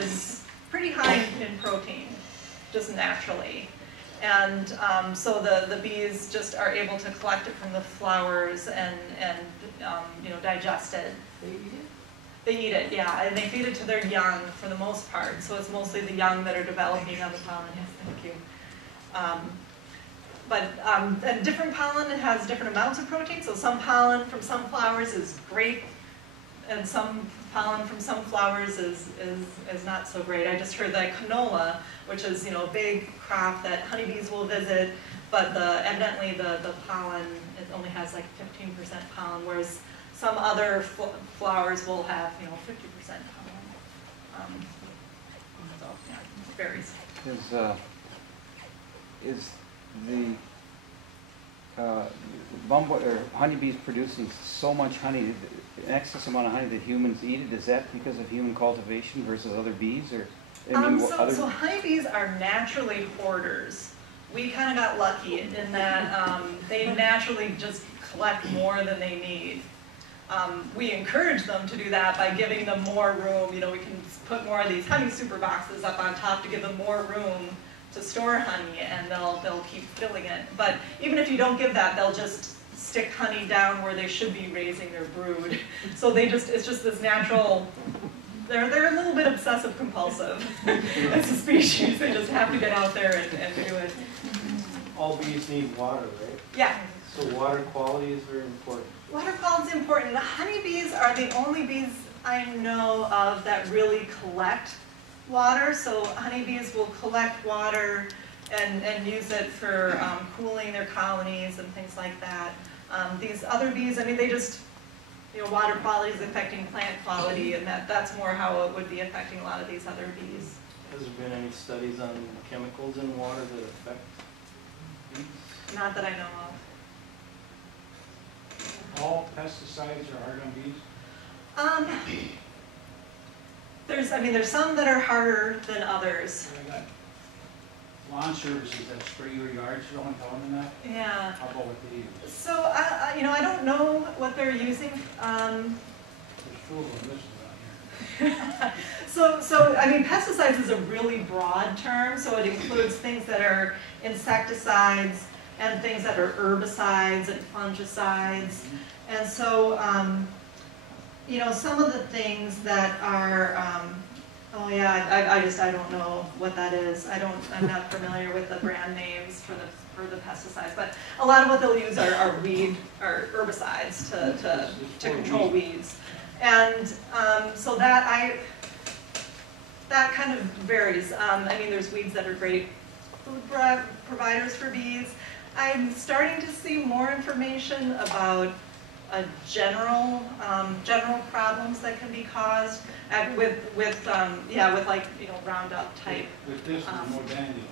is pretty high in protein, just naturally. And so the bees just are able to collect it from the flowers and digest it. They eat it? They eat it, yeah, and they feed it to their young for the most part. So it's mostly the young that are developing on the pollen. Yes, thank you. And different pollen has different amounts of protein. So some pollen from some flowers is great and some pollen from some flowers is not so great. I just heard that canola, which is, a big crop that honeybees will visit, but evidently the pollen, it only has like 15% pollen, whereas some other flowers will have, 50% pollen. So, yeah, it varies. Is the Bumble or honeybees producing so much honey, an excess amount of honey that humans eat it? Is that because of human cultivation versus other bees, or So honeybees are naturally hoarders. We kind of got lucky in that they naturally just collect more than they need. We encourage them to do that by giving them more room. We can put more of these honey super boxes up on top to give them more room to store honey, and they'll keep filling it. But even if you don't give that, they'll just stick honey down where they should be raising their brood. So it's just this natural, they're a little bit obsessive compulsive as a species. They just have to get out there and do it. All bees need water, right? Yeah. So water quality is very important. Water quality is important. The honeybees are the only bees I know of that really collect water. So honeybees will collect water and use it for cooling their colonies and things like that. These other bees, they just, water quality is affecting plant quality, and that's more how it would be affecting a lot of these other bees. Has there been any studies on chemicals in water that affect bees? Not that I know of. All pesticides are hard on bees? There's some that are harder than others. I got lawn services that spray your yards, you don't tell them that? Yeah. How about what they use? So I don't know what they're using. There's two of them listed on here. So pesticides is a really broad term, so it includes things that are insecticides and things that are herbicides and fungicides. And so, some of the things that are, I don't know what that is. I'm not familiar with the brand names for the pesticides, but a lot of what they'll use are herbicides to control weeds. And so that kind of varies. There's weeds that are great food providers for bees. I'm starting to see more information about general problems that can be caused with Roundup type. With this, there's more dandelions.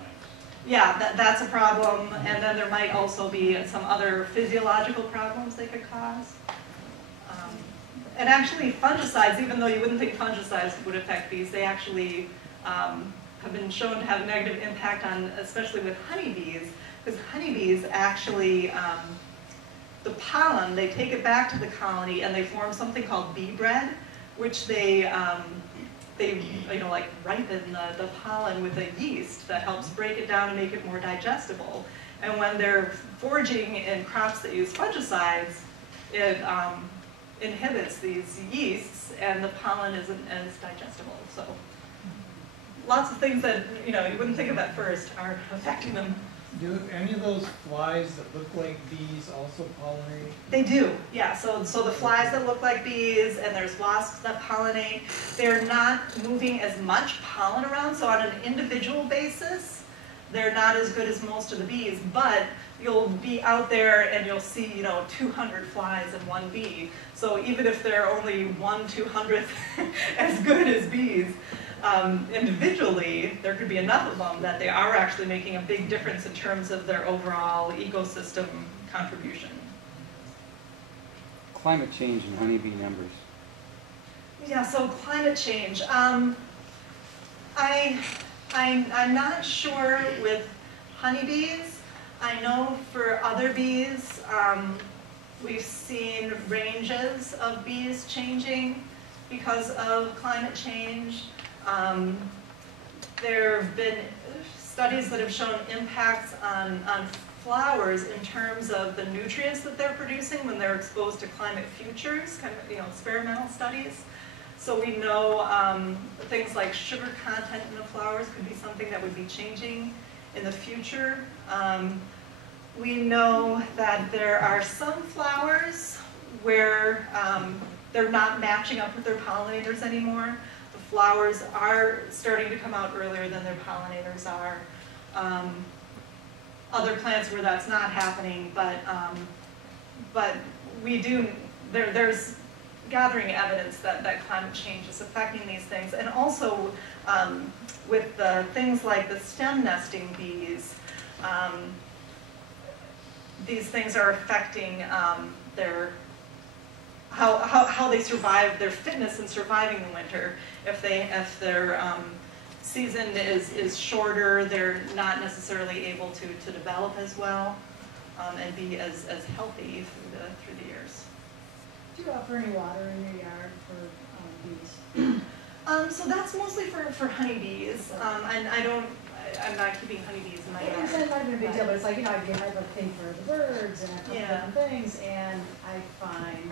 Yeah, that's a problem, and then there might also be some other physiological problems they could cause. And actually, fungicides, even though you wouldn't think fungicides would affect bees, they actually have been shown to have a negative impact on, especially with honeybees, because honeybees actually, the pollen, they take it back to the colony and they form something called bee bread, which they ripen the pollen with a yeast that helps break it down and make it more digestible. And when they're foraging in crops that use fungicides, it inhibits these yeasts and the pollen isn't as digestible. So lots of things that you wouldn't think of at first are affecting them. Do any of those flies that look like bees also pollinate? They do, yeah. So the flies that look like bees, and there's wasps that pollinate, they're not moving as much pollen around, so on an individual basis, they're not as good as most of the bees, but you'll be out there and you'll see, 200 flies in one bee. So even if they're only 1/200th as good as bees, individually, there could be enough of them that they are actually making a big difference in terms of their overall ecosystem contribution. Climate change and honeybee numbers. Yeah, so climate change. I'm not sure with honeybees. I know for other bees, we've seen ranges of bees changing because of climate change. There have been studies that have shown impacts on flowers in terms of the nutrients that they're producing when they're exposed to climate futures, kind of experimental studies. So we know things like sugar content in the flowers could be something that would be changing in the future. We know that there are some flowers where they're not matching up with their pollinators anymore. The flowers are starting to come out earlier than their pollinators are. Other plants where that's not happening, but we do, there's gathering evidence that climate change is affecting these things. And also with the things like the stem nesting bees, these things are affecting their how they survive, their fitness in surviving the winter. If their season is shorter, they're not necessarily able to develop as well and be as healthy through the years. Do you offer any water in your yard for bees? So that's mostly for honeybees, and I'm not keeping honeybees in my yard. It's not even a big deal, but it's like, you know, I have a thing for the birds and a couple different things, and I find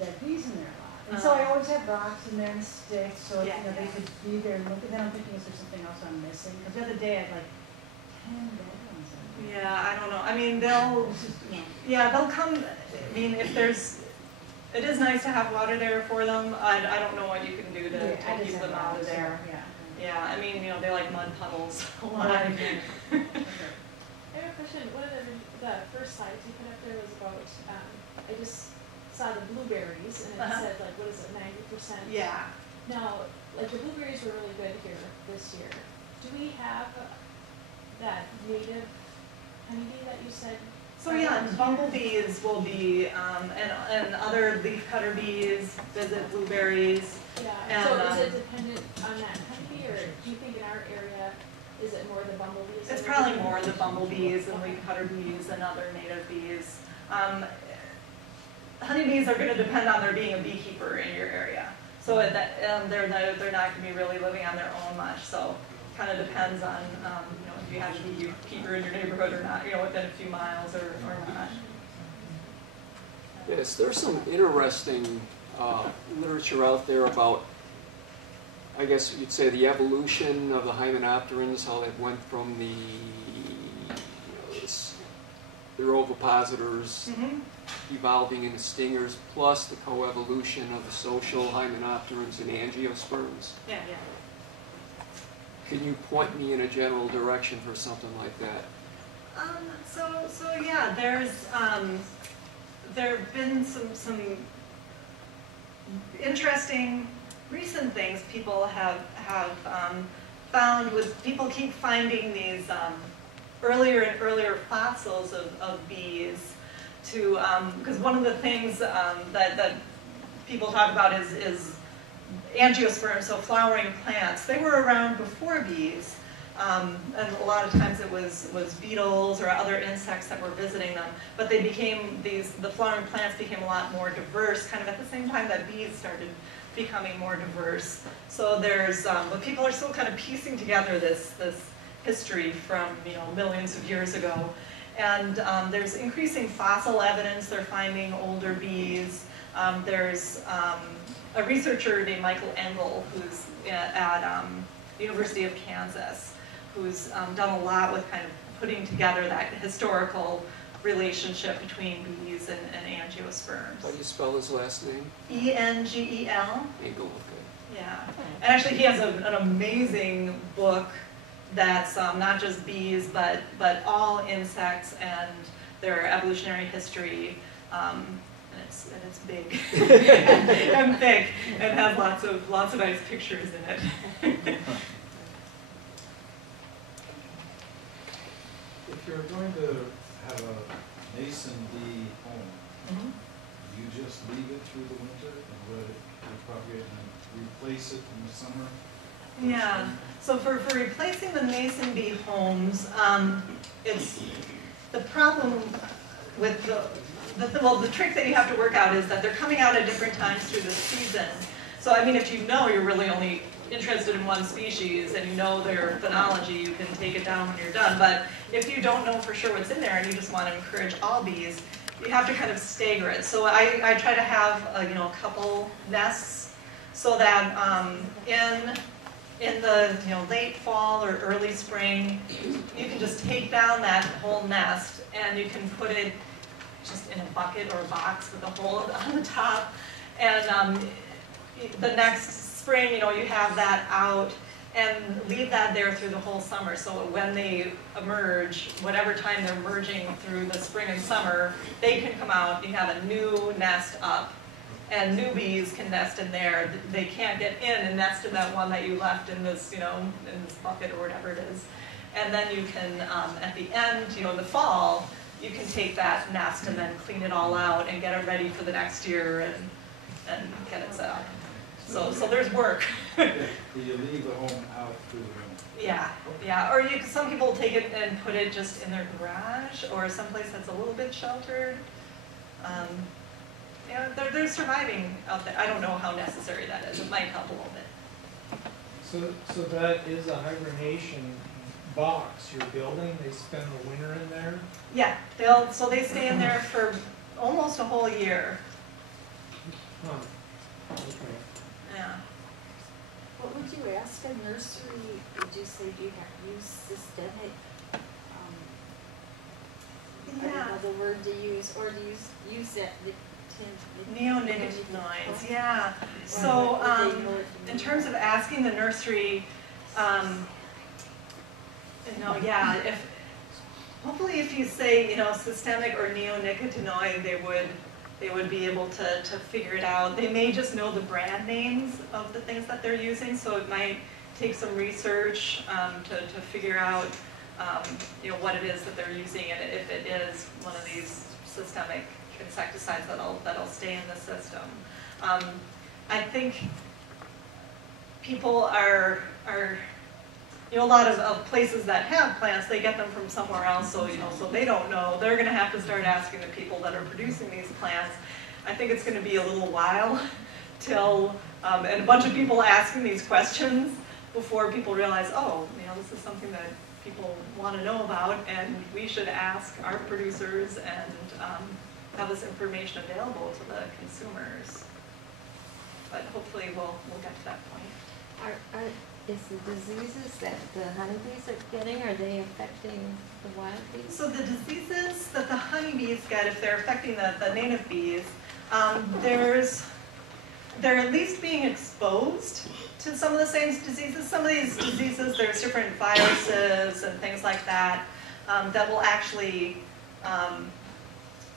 dead bees in there a lot. And so I always have rocks in there and sticks, so you know, they could be there and look, and then I'm thinking, is there something else I'm missing? Because the other day I had like 10 dead ones in there. Yeah, I don't know. I mean, they'll come. I mean, if there's, it is nice to have water there for them. I don't know what you can do to keep them out of there. Yeah, I mean, you know, they like mud puddles a lot. I have a question. One of the first slides you put up there was about, I just saw the blueberries, and it said, like, what is it, 90%? Yeah. Now, like, the blueberries were really good here this year. Do we have that native honeybee that you said? So yeah, bumblebees will be, and other leafcutter bees visit blueberries. Yeah, and, so is it dependent on that honeybee, or do you think in our area, is it more the bumblebees? It's probably more the bumblebees and leafcutter bees and other native bees. Honeybees are going to depend on there being a beekeeper in your area. So they're not going to be really living on their own much. So it kind of depends on you know, if you have a beekeeper in your neighborhood or not, you know, within a few miles or not. Yes, there's some interesting literature out there about, I guess you'd say, the evolution of the hymenopterans, how it went from the ovipositors evolving into stingers, plus the coevolution of the social hymenopterans and angiosperms. Yeah. Can you point me in a general direction for something like that? So yeah, there have been some interesting recent things people have found. With people keep finding these earlier and earlier fossils of bees, because one of the things that people talk about is angiosperms, so flowering plants. They were around before bees, and a lot of times it was beetles or other insects that were visiting them. But they became the flowering plants became a lot more diverse, kind of at the same time that bees started becoming more diverse. So there's, but people are still kind of piecing together this history from, you know, millions of years ago. And there's increasing fossil evidence. They're finding older bees. There's a researcher named Michael Engel, who's at the University of Kansas, who's done a lot with kind of putting together that historical relationship between bees and angiosperms. How do you spell his last name? E-N-G-E-L. Engel, okay. Yeah. And actually he has an amazing book that's not just bees, but all insects and their evolutionary history. And it's big and thick, and has lots of nice pictures in it. If you're going to have a mason bee home, do you just leave it through the winter and let it propagate and replace it in the summer? Yeah. So for replacing the mason bee homes, it's the problem with the trick that you have to work out is that they're coming out at different times through the season. So I mean, if you know you're really only interested in one species and you know their phenology, you can take it down when you're done. But if you don't know for sure what's in there and you just want to encourage all bees, you have to kind of stagger it. So I try to have a couple nests so that in the late fall or early spring, you can just take down that whole nest and you can put it just in a bucket or a box with a hole on the top, And the next spring, you have that out, and leave that there through the whole summer. So when they emerge, whatever time they're emerging through the spring and summer, they can come out, you have a new nest up, and new bees can nest in there. They can't get in and nest in that one that you left in this, in this bucket or whatever it is. And then you can, at the end, in the fall, you can take that nest and then clean it all out and get it ready for the next year and get it set up. So there's work. Do you leave the home out through the winter? Yeah. Or some people take it and put it just in their garage or someplace that's a little bit sheltered. They're surviving out there. I don't know how necessary that is. It might help a little bit. So that is a hibernation box you're building? They spend the winter in there? Yeah, they stay in there for almost a whole year. Huh. Okay. Yeah. What would you ask a nursery? Would you say do you have use systemic? I don't know the word to use, or do you use that? Neonicotinoids, yeah. So in terms of asking the nursery, hopefully if you say, systemic or neonicotinoid, they would be able to figure it out. They may just know the brand names of the things that they're using, so it might take some research to figure out what it is that they're using, and if it is one of these systemic insecticides that'll stay in the system. I think people are a lot of places that have plants, they get them from somewhere else, so they don't know. They're going to have to start asking the people that are producing these plants. I think it's going to be a little while till, and a bunch of people asking these questions before people realize, this is something that people want to know about, and we should ask our producers and have this information available to the consumers. But hopefully we'll get to that point. Is the diseases that the honeybees are getting, are they affecting the wild bees? So the diseases that the honeybees get, if they're affecting the native bees, they're at least being exposed to some of the same diseases. Some of these diseases, there's different viruses and things like that that will actually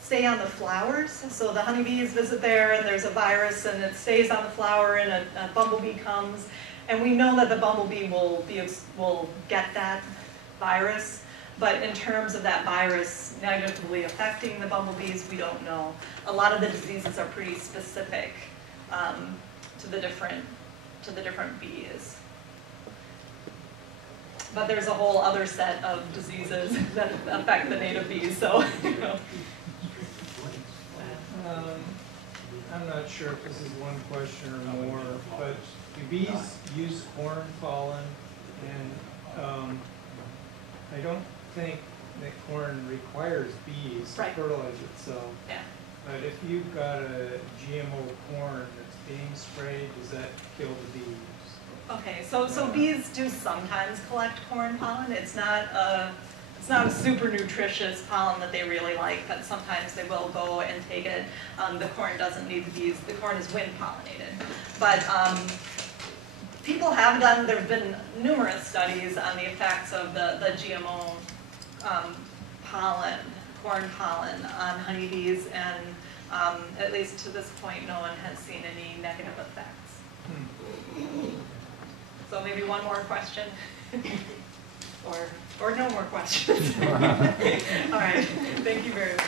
stay on the flowers. So the honeybees visit there and there's a virus and it stays on the flower and a bumblebee comes. And we know that the bumblebee will get that virus, but in terms of that virus negatively affecting the bumblebees, we don't know. A lot of the diseases are pretty specific to the different bees. But there's a whole other set of diseases that affect the native bees, so. I'm not sure if this is one question or more, but do bees use corn pollen? And I don't think that corn requires bees to fertilize itself. Yeah. But if you've got a GMO corn that's being sprayed, does that kill the bees? Okay, so bees do sometimes collect corn pollen. It's not a super nutritious pollen that they really like, but sometimes they will go and take it. The corn doesn't need the bees. The corn is wind pollinated. But people have done, there have been numerous studies on the effects of the GMO pollen, corn pollen on honeybees, and at least to this point, no one has seen any negative effects. So maybe one more question, or no more questions. All right, thank you very much.